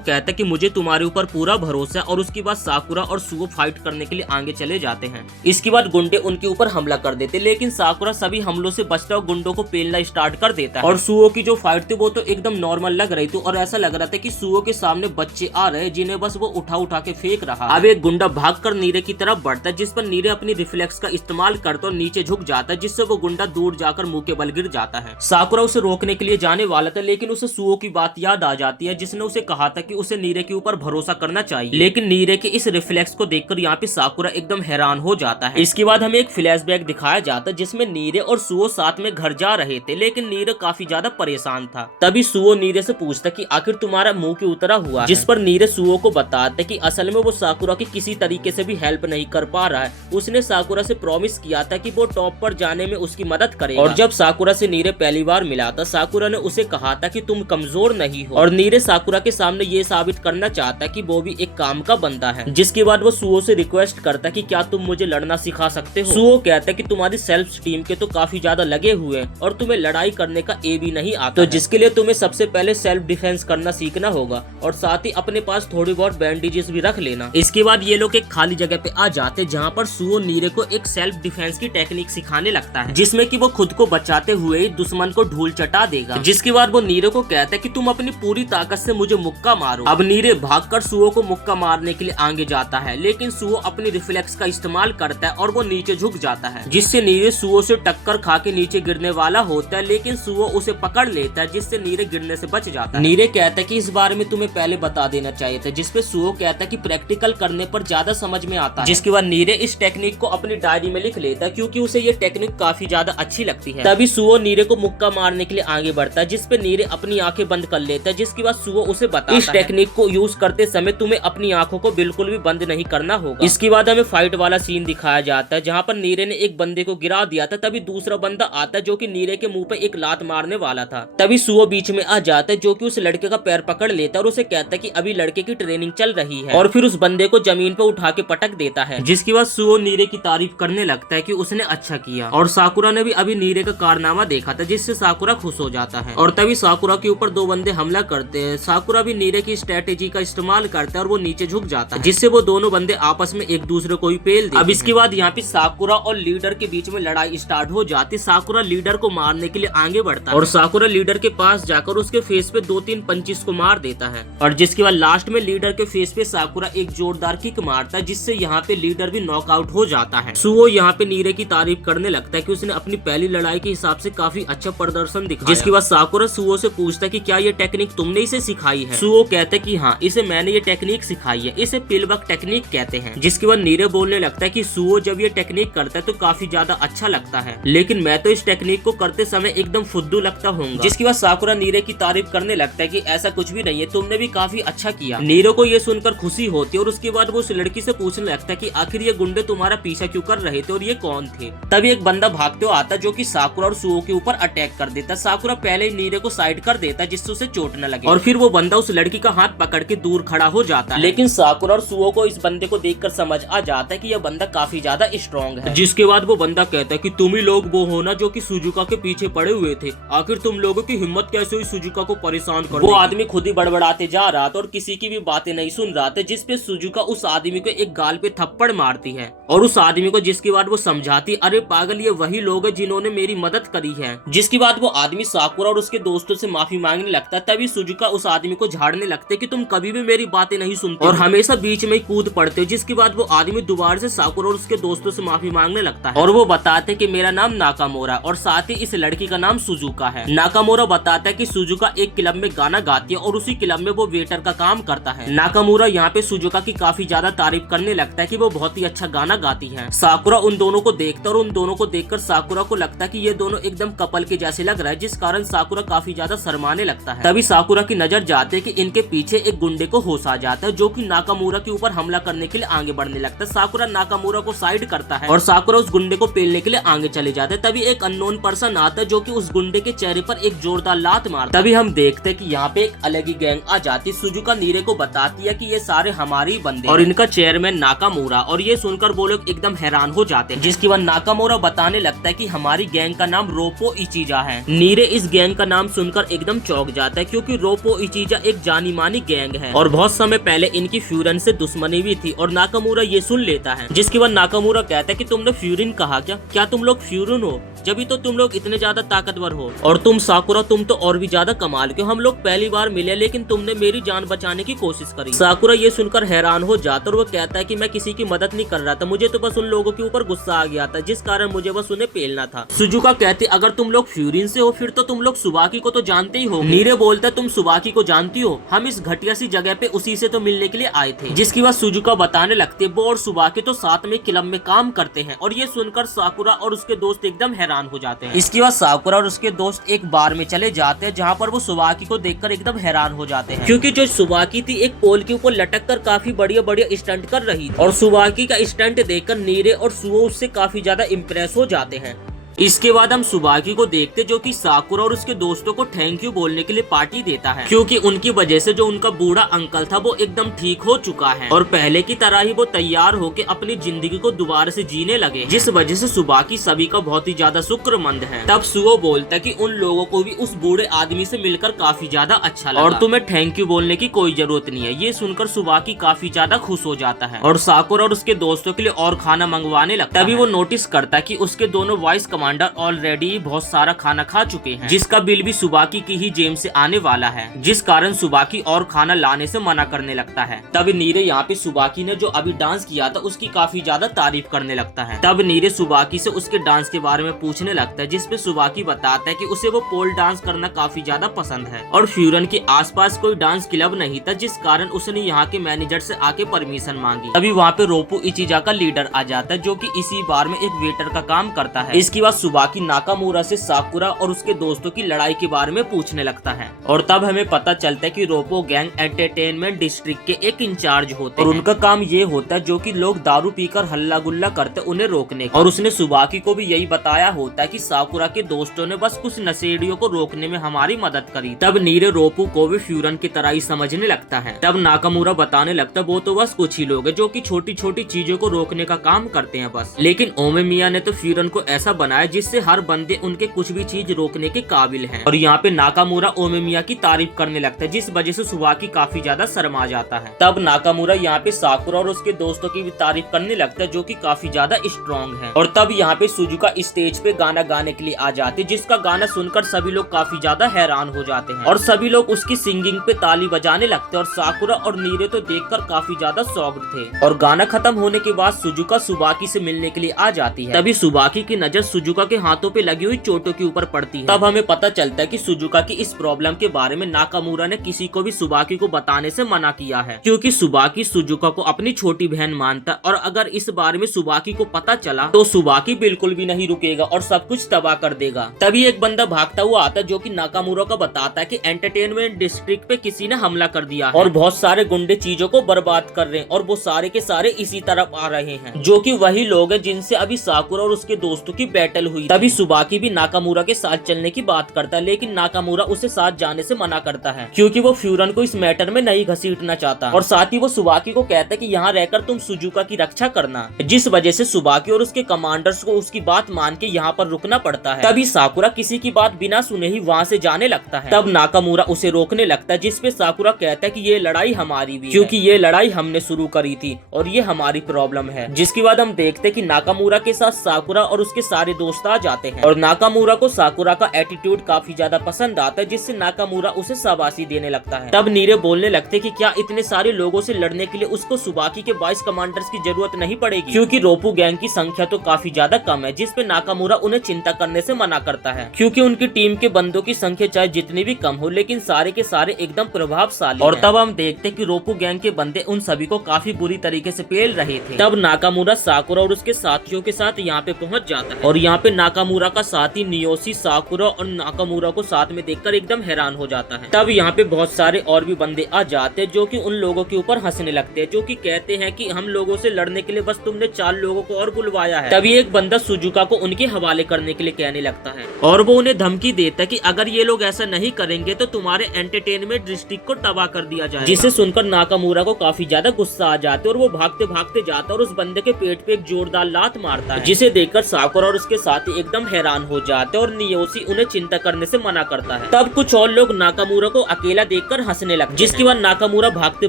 कहता है कि मुझे तुम्हारे ऊपर पूरा भरोसा है और उसके बाद साकुरा और सुओ फाइट करने के लिए आगे चले जाते हैं। इसके बाद गुंडे उनके ऊपर हमला कर देते लेकिन साकुरा सभी हमलों से बचता और गुंडों को पेलना स्टार्ट कर देता है और सुओ की जो फाइट थी वो तो एकदम नॉर्मल लग रही थी और ऐसा लग रहा था कि सुओ के सामने बच्चे आ रहे हैं जिन्हें बस वो उठा उठा के फेंक रहा है। अब एक गुंडा भागकर नीरे की तरफ बढ़ता है जिस पर नीरे अपनी रिफ्लेक्स का इस्तेमाल करता और नीचे झुक जाता है जिससे वो गुंडा दूर जाकर मुंह के बल गिर जाता है। साकुरा उसे रोकने के लिए जाने वाला था लेकिन उसे सुओ की बात याद आ जाती है जिसने उसे कहा था कि उसे नीरे के ऊपर भरोसा करना चाहिए। लेकिन नीरे के इस रिफ्लेक्स को देखकर यहाँ पे साकुरा एकदम हैरान हो जाता है। इसके बाद हमें एक फ्लैशबैक दिखाया जाता है जिसमें नीरे और सुओ साथ में घर जा रहे थे लेकिन नीरे काफी ज्यादा परेशान था। तभी सुओ नीरे से पूछता कि आखिर तुम्हारा मुंह क्यों उतरा हुआ है? जिस पर नीरे सुओ को बताता कि असल में वो साकुरा की किसी तरीके से भी हेल्प नहीं कर पा रहा है। उसने साकुरा से प्रॉमिस किया था कि वो टॉप पर जाने में उसकी मदद करेगा और जब साकुरा से नीरे पहली बार मिला था साकुरा ने उसे कहा था कि तुम कमजोर नहीं हो और नीरे साकुरा के सामने ये साबित करना चाहता कि वो भी एक काम का बंदा है। जिसके बाद वो सुओ से रिक्वेस्ट करता कि क्या तुम मुझे लड़ना सिखा सकते हो? सुओ कहता कि तुम्हारी सेल्फ स्टीम के तो काफी ज्यादा लगे हुए हैं और तुम्हें लड़ाई करने का ए भी नहीं आता, तो जिसके लिए तुम्हें सबसे पहले सेल्फ डिफेंस करना सीखना होगा और साथ ही अपने पास थोड़ी बहुत बैंडेजेस भी रख लेना। इसके बाद ये लोग एक खाली जगह पे आ जाते जहाँ पर सुओ नीरे को एक सेल्फ डिफेंस की टेक्निक सिखाने लगता है जिसमें कि वो खुद को बचाते हुए ही दुश्मन को धूल चटा देगा। जिसके बाद वो नीरे को कहता है कि तुम अपनी पूरी ताकत से मुझे मुक्का मारो। अब नीरे भागकर सुओ को मुक्का मारने के लिए आगे जाता है लेकिन सुओ अपनी रिफ्लेक्स का इस्तेमाल करता है और वो नीचे झुक जाता है जिससे नीरे सुओ से टक्कर खा के नीचे गिरने वाला होता है लेकिन सुओ उसे पकड़ लेता है जिससे नीरे गिरने से बच जाता है। नीरे कहता है कि इस बारे में तुम्हें पहले बता देना चाहिए था, जिसपे सुओ कहता है कि प्रैक्टिकल करने पर ज्यादा समझ में आता है। जिसके बाद नीरे इस टेक्निक को अपनी डायरी में लिख लेता है क्योंकि उसे ये टेक्निक काफी ज्यादा अच्छी लगती है। तभी सुओ नीरे को मुक्का मारने के लिए आगे बढ़ता है जिसपे नीरे अपनी आंखें बंद कर लेता है। जिसके बाद सुओ उसे बताता है इस टेक्निक को यूज करते समय तुम्हें अपनी आंखों को बिल्कुल भी बंद नहीं करना होगा। इसके बाद हमें फाइट वाला सीन दिखाया जाता है जहाँ पर नीरे ने एक बंदे को गिरा दिया था। तभी दूसरा बंदा आता है जो कि नीरे के मुंह पे एक लात मारने वाला था। तभी सुओ बीच में आ जाता है जो कि उस लड़के का पैर पकड़ लेता है और उसे कहता है कि अभी लड़के की ट्रेनिंग चल रही है और फिर उस बंदे को जमीन पे उठा के पटक देता है। जिसके बाद सुओ नीरे की तारीफ करने लगता है कि उसने अच्छा किया और साकुरा ने भी अभी नीरे का कारनामा देखा था जिससे साकुरा खुश हो जाता है। और तभी साकुरा के ऊपर दो बंदे हमला करते हैं। साकुरा भी नीरे की स्ट्रेटेजी का इस्तेमाल करता है और वो नीचे झुक जाता है जिससे वो दोनों बंदे आपस में एक दूसरे को ही पेल देते हैं। अब इसके बाद यहाँ पे साकुरा और लीडर के बीच में लड़ाई स्टार्ट हो जाती। साकुरा लीडर को मारने के लिए आगे बढ़ता है और साकुरा लीडर के पास जाकर उसके फेस पे 2-3 पंचेस को मार देता है और जिसके बाद लास्ट में लीडर के फेस पे साकुरा एक जोरदार किक मारता है जिससे यहाँ पे लीडर भी नॉकआउट हो जाता है। सुओ यहाँ पे नीरे की तारीफ करने लगता है कि उसने अपनी पहली लड़ाई के हिसाब से काफी अच्छा प्रदर्शन दिखाया। जिसके बाद साकुरा सुओ से पूछता है कि क्या ये टेक्निक तुमने इसे सिखाई है? सुओ कहता है कि हाँ, इसे मैंने ये टेक्निक सिखाई है, इसे पिलबक टेक्निक कहते हैं। जिसके बाद नीरे बोलने लगता है कि सुओ जब ये टेक्निक करता है तो काफी ज्यादा अच्छा लगता है लेकिन मैं तो इस टेक्निक को करते समय एकदम फुद्दू लगता हूँ। जिसके बाद साकुरा नीरे की तारीफ करने लगता है कि ऐसा कुछ भी नहीं है, तुमने भी काफी अच्छा किया। नीरे को ये सुनकर खुशी होती है और उसके बाद वो उस लड़की से पूछने लगता है कि आखिर ये गुंडे तुम्हारा पीछा क्यों कर रहे थे और ये कौन थे? तभी एक बंदा भागते हुए आता जो कि साकुरा और सुओ के ऊपर अटैक कर देता। साकुरा पहले ही नीरे को साइड कर देता जिससे उसे चोट न लगे और फिर वो बंदा उस लड़की का हाथ पकड़ के दूर खड़ा हो जाता है। लेकिन साकुरा और सुओ को इस बंदे को देखकर समझ आ जाता है कि यह बंदा काफी ज्यादा स्ट्रॉन्ग है। जिसके बाद वो बंदा कहता है कि तुम ही लोग वो हो ना जो कि सुजुका के पीछे पड़े हुए थे, आखिर तुम लोगों की हिम्मत कैसे हुई सुजुका को परेशान करने? वो आदमी खुद ही बड़बड़ाते जा रहा था और किसी की भी बातें नहीं सुन रहा था जिसपे सुजुका उस आदमी को एक गाल पे थप्पड़ मारती है और उस आदमी को, जिसके बाद वो समझाती अरे पागल ये वही लोग हैं जिन्होंने मेरी मदद करी है। जिसके बाद वो आदमी साकुरा और उसके दोस्तों से माफी मांगने लगता है। तभी सुजुका उस आदमी को झाड़ने लगते कि तुम कभी भी मेरी बातें नहीं सुनते और हमेशा बीच में कूद पड़ते हो। जिसके बाद वो आदमी दोबारा से साकुरा और उसके दोस्तों से माफी मांगने लगता है और वो बताते कि मेरा नाम नाकामोरा और साथ ही इस लड़की का नाम सुजुका है। नाकामोरा बताता है कि सुजुका एक क्लब में गाना गाती है और उसी क्लब में वो वेटर का काम करता है। नाकामोरा यहाँ पे सुजुका की काफी ज्यादा तारीफ करने लगता है कि वो बहुत ही अच्छा गाना गाती है। साकुरा उन दोनों को देखता और उन दोनों को देखकर साकुरा को लगता है कि ये दोनों एकदम कपल के जैसे लग रहा है, जिस कारण साकुरा काफी ज्यादा शर्माने लगता है। तभी साकुरा की नजर जाते कि इनके पीछे एक गुंडे को होश आ जाता है जो कि नाकामोरा के ऊपर हमला करने के लिए आगे बढ़ने लगता है। साकुरा नाकामोरा को साइड करता है और साकुरा उस गुंडे को पेलने के लिए आगे चले जाते हैं। तभी एक अननोन पर्सन आता है जो कि उस गुंडे के चेहरे पर एक जोरदार लात मारता है। तभी हम देखते हैं कि यहाँ पे एक अलग ही गैंग आ जाती। सुजुका नीरे को बताती है कि ये सारे हमारे ही बंदे और इनका चेयरमैन नाकामोरा, और ये सुनकर वो लोग एकदम हैरान हो जाते हैं। जिसके बाद नाकामोरा बताने लगता है कि हमारी गैंग का नाम रोपो इचिजा है। नीरे इस गैंग का नाम सुनकर एकदम चौंक जाता है क्योंकि रोपो इचिजा एक जानी मानी गैंग है और बहुत समय पहले इनकी फ्यूरन से दुश्मनी भी थी और नाकामोरा ये सुन लेता है। जिसके बाद नाकामोरा कहता है कि तुमने फ्यूरिन कहा क्या तुम लोग फ्यूरिन हो? जब तो तुम लोग इतने ज्यादा ताकतवर हो। और तुम साकुरा, तुम तो और भी ज्यादा कमाल के हो। हम लोग पहली बार मिले लेकिन तुमने मेरी जान बचाने की कोशिश करी। साकुरा ये सुनकर हैरान हो जाता और वो कहता है कि मैं किसी की मदद नहीं कर रहा था, मुझे तो बस उन लोगों के ऊपर गुस्सा आ गया था जिस कारण मुझे बस उन्हें पेलना था। सुजुका कहती अगर तुम लोग फ्यूरिन से हो फिर तो तुम लोग सुबाकी को तो जानते ही हो। नीरे बोलता तुम सुबाकी को जानती हो, हम इस घटिया सी जगह पे उसी से तो मिलने के लिए आए थे। जिसकी बात सुजुका बताने लगते है वो और सुबाकी तो साथ में क्लब में काम करते हैं। और ये सुनकर साकुरा और उसके दोस्त एकदम हैरान हो जाते हैं। इसके बाद साकुरा और उसके दोस्त एक बार में चले जाते हैं जहाँ पर वो सुबाकी को देखकर एकदम हैरान हो जाते हैं, क्योंकि जो सुबाकी थी एक पोल के ऊपर लटक कर काफी बढ़िया बढ़िया स्टंट कर रही थी। और सुबाकी का स्टंट देखकर नीरे और सुओ उससे काफी ज्यादा इम्प्रेस हो जाते हैं। इसके बाद हम सुबाकी को देखते जो कि साकुरा और उसके दोस्तों को थैंक यू बोलने के लिए पार्टी देता है, क्योंकि उनकी वजह से जो उनका बूढ़ा अंकल था वो एकदम ठीक हो चुका है और पहले की तरह ही वो तैयार होकर अपनी जिंदगी को दोबारा से जीने लगे, जिस वजह से सुबाकी सभी का बहुत ही ज्यादा शुक्रमंद है। तब सुओ बोलता कि उन लोगों को भी उस बूढ़े आदमी से मिलकर काफी ज्यादा अच्छा लगा और तुम्हें थैंक यू बोलने की कोई जरूरत नहीं है। ये सुनकर सुबाकी काफी ज्यादा खुश हो जाता है और साकुरा और उसके दोस्तों के लिए और खाना मंगवाने लगता है। तभी वो नोटिस करता है कि उसके दोनों वाइस कमांडर ऑलरेडी बहुत सारा खाना खा चुके हैं, जिसका बिल भी सुबाकी की ही जेब से आने वाला है, जिस कारण सुबाकी और खाना लाने से मना करने लगता है। तब नीरे यहाँ पे सुबाकी ने जो अभी डांस किया था उसकी काफी ज्यादा तारीफ करने लगता है। तब नीरे सुबाकी से उसके डांस के बारे में पूछने लगता है, जिसपे सुबाकी बताता है कि उसे वो पोल डांस करना काफी ज्यादा पसंद है और फ्यूरन के आसपास कोई डांस क्लब नहीं था, जिस कारण उसने यहाँ के मैनेजर से आके परमिशन मांगी। तभी वहाँ पे रोपू इचिजा का लीडर आ जाता है, जो कि इसी बार में एक वेटर का काम करता है। इसके बाद सुबाकी नाकामुरा से साकुरा और उसके दोस्तों की लड़ाई के बारे में पूछने लगता है और तब हमें पता चलता है कि रोपो गैंग एंटरटेनमेंट डिस्ट्रिक्ट के एक इंचार्ज होते हैं और उनका काम ये होता है जो कि लोग दारू पीकर हल्ला गुल्ला करते उन्हें रोकने का। और उसने सुबाकी को भी यही बताया होता है कि साकुरा के दोस्तों ने बस कुछ नशेड़ियों को रोकने में हमारी मदद करी। तब नीरे रोपू को भी फ्यूरन की तरह ही समझने लगता है। तब नाकामुरा बताने लगता है वो तो बस कुछ ही लोग हैं जो कि छोटी छोटी चीजों को रोकने का काम करते हैं बस, लेकिन ओमेमिया ने तो फ्यूरन को ऐसा बनाया जिससे हर बंदे उनके कुछ भी चीज रोकने के काबिल हैं। और यहाँ पे नाकामुरा ओमेमिया की तारीफ करने लगता है, जिस वजह से सुबाकी काफी ज्यादा शर्मा जाता है। तब नाकामुरा यहाँ पे साकुरा और उसके दोस्तों की भी तारीफ करने लगता है जो कि काफी ज्यादा स्ट्रॉन्ग है। और तब यहाँ पे सुजुका स्टेज पे गाना गाने के लिए आ जाते, जिसका गाना सुनकर सभी लोग काफी ज्यादा हैरान हो जाते हैं और सभी लोग उसकी सिंगिंग पे ताली बजाने लगते हैं। और साकुरा और नीरे तो देखकर काफी ज्यादा शॉक्ड थे। और गाना खत्म होने के बाद सुजुका सुबाकी से मिलने के लिए आ जाती है। तभी सुबाकी की नजर सुजुका के हाथों पे लगी हुई चोटों के ऊपर पड़ती है। तब हमें पता चलता है कि सुजुका की इस प्रॉब्लम के बारे में नाकामुरा ने किसी को भी सुबाकी को बताने से मना किया है, क्योंकि सुबाकी सुजुका को अपनी छोटी बहन मानता है और अगर इस बारे में सुबाकी को पता चला तो सुबाकी बिल्कुल भी नहीं रुकेगा और सब कुछ तबाह कर देगा। तभी एक बंदा भागता हुआ आता है जो कि नाकामुरा को बताता है कि एंटरटेनमेंट डिस्ट्रिक्ट पे किसी ने हमला कर दिया है और बहुत सारे गुंडे चीजों को बर्बाद कर रहे हैं और वो सारे के सारे इसी तरफ आ रहे हैं, जो कि वही लोग हैं जिनसे अभी साकुरा और उसके दोस्तों की बैटल हुई। तभी सुबाकी भी नाकामुरा के साथ चलने की बात करता है, लेकिन नाकामुरा उसे साथ जाने से मना करता है क्योंकि वो फ्यूरन को इस मैटर में नहीं घसीटना चाहता। और साथ ही वो सुबाकी को कहता है कि यहाँ रहकर तुम सुजुका की रक्षा करना, जिस वजह से सुबाकी और उसके कमांडर्स को उसकी बात मान के यहाँ पर रुकना पड़ता है। तभी साकुरा किसी की बात बिना सुने ही वहाँ से जाने लगता है। तब नाकामुरा उसे रोकने लगता है, जिसपे साकुरा कहता है कि ये लड़ाई हमारी भी, क्योंकि ये लड़ाई हमने शुरू करी थी और ये हमारी प्रॉब्लम है। जिसके बाद हम देखते कि नाकामुरा के साथ साकुरा और उसके सारे दोस्त आ जाते हैं और नाकामुरा को साकुरा का एटीट्यूड काफी ज्यादा पसंद आता है, जिससे नाकामुरा उसे शाबाशी देने लगता है। तब नीरे बोलने लगते कि क्या इतने सारे लोगों से लड़ने के लिए उसको सुबाकी के 22 कमांडर्स की जरूरत नहीं पड़ेगी, क्योंकि रोपू गैंग की संख्या तो काफी ज्यादा कम है। जिसपे नाकामुरा उन्हें चिंता करने से मना करता है, क्योंकि उनकी टीम के बंदों की संख्या चाहे जितनी भी कम हो लेकिन सारे के सारे एकदम प्रभावशाली और तब हम देखते कि रोपू गैंग के बंदे उन सभी को काफी बुरी तरीके से पेल रहे थे। तब नाकामुरा साकुरा और उसके साथियों के साथ यहाँ पे पहुँच जाता है और यहाँ पे नाकामुरा का साथी नियोशी साकुरा और नाकामुरा को साथ में देखकर एकदम हैरान हो जाता है। तब यहाँ पे बहुत सारे और भी बंदे आ जाते हैं जो कि उन लोगों के ऊपर हंसने लगते हैं, जो कि कहते हैं कि हम लोगों से लड़ने के लिए बस तुमने 4 लोगों को और बुलवाया है। तभी एक बंदा सुजुका को उनके हवाले करने के लिए कहने लगता है और वो उन्हें धमकी देता है कि अगर ये लोग ऐसा नहीं करेंगे तो तुम्हारे एंटरटेनमेंट डिस्ट्रिक्ट को तबाह कर दिया जाएगा। जिसे सुनकर नाकामुरा को काफी ज्यादा गुस्सा आ जाता है और वो भागते भागते जाता है और उस बंदे के पेट पे एक जोरदार लात मारता है, जिसे देखकर साकुरा और उसके साथी एकदम हैरान हो जाते और नियोशी उन्हें चिंता करने से मना करता है। तब कुछ और लोग नाकामुरा को अकेला देखकर हंसने लगते हैं, जिसके बाद नाकामुरा भागते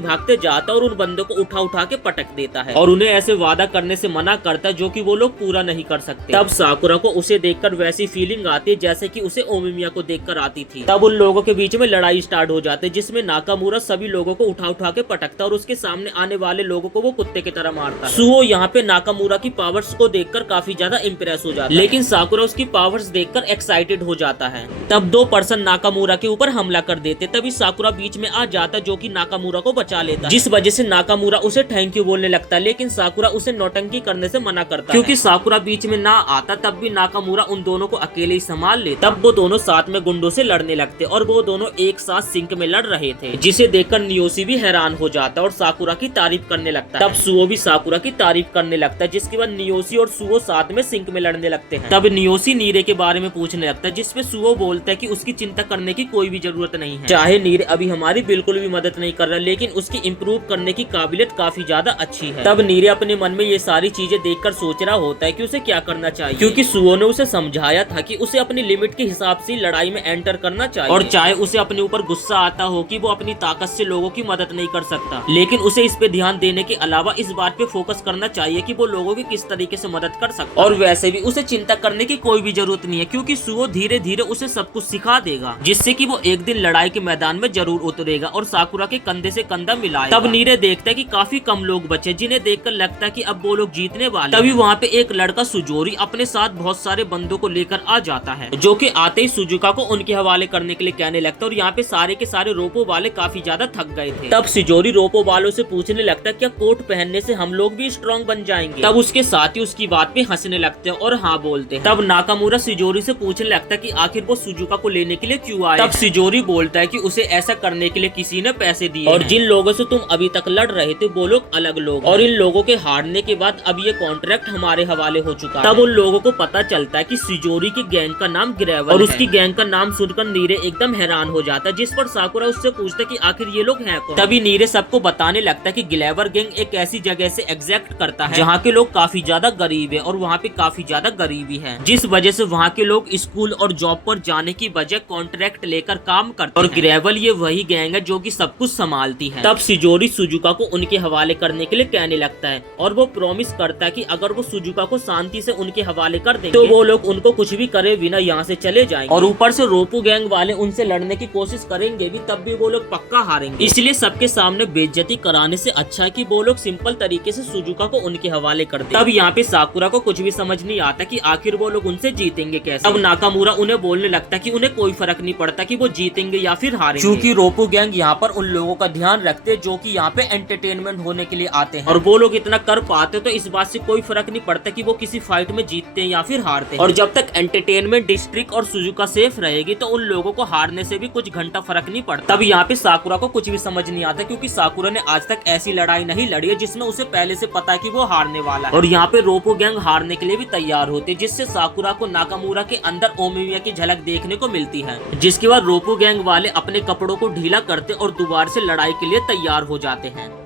भागते जाता और उन बंदों को उठा उठा के पटक देता है और उन्हें ऐसे वादा करने से मना करता है जो कि वो लोग पूरा नहीं कर सकते। तब साकुरा को उसे देखकर वैसी फीलिंग आती है जैसे कि उसे ओमिमिया को देखकर आती थी। तब उन लोगों के बीच में लड़ाई स्टार्ट हो जाती है, जिसमें नाकामुरा सभी लोगों को उठा उठा के पटकता और उसके सामने आने वाले लोगों को वो कुत्ते की तरह मारता है। सुओ यहाँ पे नाकामुरा की पावर्स को देखकर काफी ज्यादा इम्प्रेस हो जाता है, लेकिन साकुरा उसकी पावर्स देखकर एक्साइटेड हो जाता है। तब 2 पर्सन नाकामुरा के ऊपर हमला कर देते, तभी साकुरा बीच में आ जाता जो कि नाकामुरा को बचा लेता है, जिस वजह से नाकामुरा उसे थैंक यू बोलने लगता है, लेकिन साकुरा उसे नौटंकी करने से मना करता है। क्योंकि साकुरा बीच में ना आता तब भी नाकामुरा उन दोनों को अकेले ही संभाल ले। तब वो दोनों साथ में गुंडों से लड़ने लगते और वो दोनों एक साथ सिंक में लड़ रहे थे, जिसे देखकर नियोशी भी हैरान हो जाता और साकुरा की तारीफ करने लगता है। तब सुओ भी साकुरा की तारीफ करने लगता है, जिसके बाद नियोशी और सुओ साथ में सिंक में लड़ने लगते हैं। तब नियोशी नीरे के बारे में पूछने लगता है, जिसपे सुओ बोलता है कि उसकी चिंता करने की कोई भी जरूरत नहीं है। चाहे नीरे अभी हमारी बिल्कुल भी मदद नहीं कर रहा, लेकिन उसकी इम्प्रूव करने की काबिलियत काफी ज्यादा अच्छी है। तब नीरे अपने मन में ये सारी चीजें देखकर सोच रहा होता है कि उसे क्या करना चाहिए, क्योंकि सुओ ने उसे समझाया था कि उसे अपनी लिमिट के हिसाब से लड़ाई में एंटर करना चाहिए, और चाहे उसे अपने ऊपर गुस्सा आता हो कि वो अपनी ताकत से लोगों की मदद नहीं कर सकता, लेकिन उसे इस पे ध्यान देने के अलावा इस बात पे फोकस करना चाहिए कि वो लोगों की किस तरीके से मदद कर सकता है। और वैसे भी उसे चिंता करने की कोई भी जरूरत नहीं है, क्योंकि सुओ धीरे धीरे उसे सब कुछ सिखा देगा, जिससे कि वो एक दिन लड़ाई के मैदान में जरूर उतरेगा और साकुरा के कंधे से कंधा मिलाएगा। तब नीरे देखता है कि काफी कम लोग बचे, जिन्हें देखकर लगता है कि अब वो लोग जीतने वाले। तभी वहाँ पे एक लड़का सुजोरी अपने साथ बहुत सारे बंदों को लेकर आ जाता है, जो कि आते ही सुजुका को उनके हवाले करने के लिए कहने लगता है। और यहाँ पे सारे के सारे रोपो वाले काफी ज्यादा थक गए थे। तब सिजोरी रोपो वालों से पूछने लगता है क्या कोट पहनने से हम लोग भी स्ट्रॉन्ग बन जाएंगे। तब उसके साथी उसकी बात पे हंसने लगते हैं और हाँ बोलते हैं। तब नाकामुरा सिजोरी से पूछने लगता है कि आखिर वो सुजुका को लेने के लिए क्यों आए। तब सिजोरी बोलता है कि उसे ऐसा करने के लिए किसी ने पैसे दिए, और जिन लोगों से तुम अभी तक लड़ रहे थे वो लोग अलग लोग, और इन लोगों के हारने के बाद अब ये कॉन्ट्रैक्ट हमारे हवाले हो चुका है। तब उन लोगों को पता चलता है कि सिजोरी की गैंग का नाम ग्रेवल और उसकी गैंग का नाम सुनकर नीरे एकदम हैरान हो जाता है, जिस पर साकुरा उससे पूछता है कि आखिर ये लोग हैं कौन। तभी नीरे सबको बताने लगता है कि ग्लेवर गैंग एक ऐसी जगह से एग्जैक्ट करता है जहाँ के लोग काफी ज्यादा गरीब है और वहाँ पे काफी ज्यादा गरीबी है, जिस वजह से वहाँ के लोग स्कूल और जॉब पर जाने की बजाय कॉन्ट्रैक्ट लेकर काम करते हैं। और ग्रेवल ये वही गैंग है जो कि सब कुछ संभालती है। तब सिजोरी सुजुका को उनके हवाले करने के लिए कहने लगता है, और वो प्रॉमिस करता है कि अगर वो सुजुका को शांति से उनके हवाले कर देंगे तो वो लोग उनको कुछ भी करे बिना यहाँ से चले जाएंगे, और ऊपर से रोपू गैंग वाले उनसे लड़ने की कोशिश करेंगे भी तब भी वो लोग पक्का हारेंगे। इसलिए सबके सामने बेइज्जती कराने से अच्छा है कि वो लोग सिंपल तरीके से सुजुका को उनके हवाले कर दें। तब यहाँ पे साकुरा को कुछ भी समझ नहीं आता कि आखिर वो लोग उनसे जीतेंगे कैसे। अब नाकामुरा उन्हें बोलने लगता है कि उन्हें कोई फर्क नहीं पड़ता कि वो जीतेंगे या फिर हारेंगे, क्योंकि रोपू गैंग यहाँ पर उन लोगों का ध्यान रखते हैं जो कि यहाँ पे एंटरटेनमेंट होने के लिए आते हैं, और वो लोग इतना कर पाते तो इस बात से कोई फर्क नहीं पड़ता कि वो किसी फाइट में जीतते हैं या फिर हारते हैं। और जब तक एंटरटेनमेंट डिस्ट्रिक्ट और सुजुका सेफ रहेगी तो उन लोगों को हारने से भी कुछ घंटा फर्क नहीं पड़ता। तब यहाँ पे साकुरा को कुछ भी समझ नहीं आता, क्योंकि साकुरा ने आज तक ऐसी लड़ाई नहीं लड़ी है जिसमें उसे पहले से पता है कि वो हारने वाला है। और यहाँ पे रोपो गैंग हारने के लिए भी तैयार होते, जिससे साकुरा को नाकामुरा के अंदर ओमिमिया की झलक देखने को मिलती है, जिसके बाद रोपो गैंग वाले अपने कपड़ों को ढीला करते और दोबारा से लड़ाई के लिए तैयार हो जाते हैं।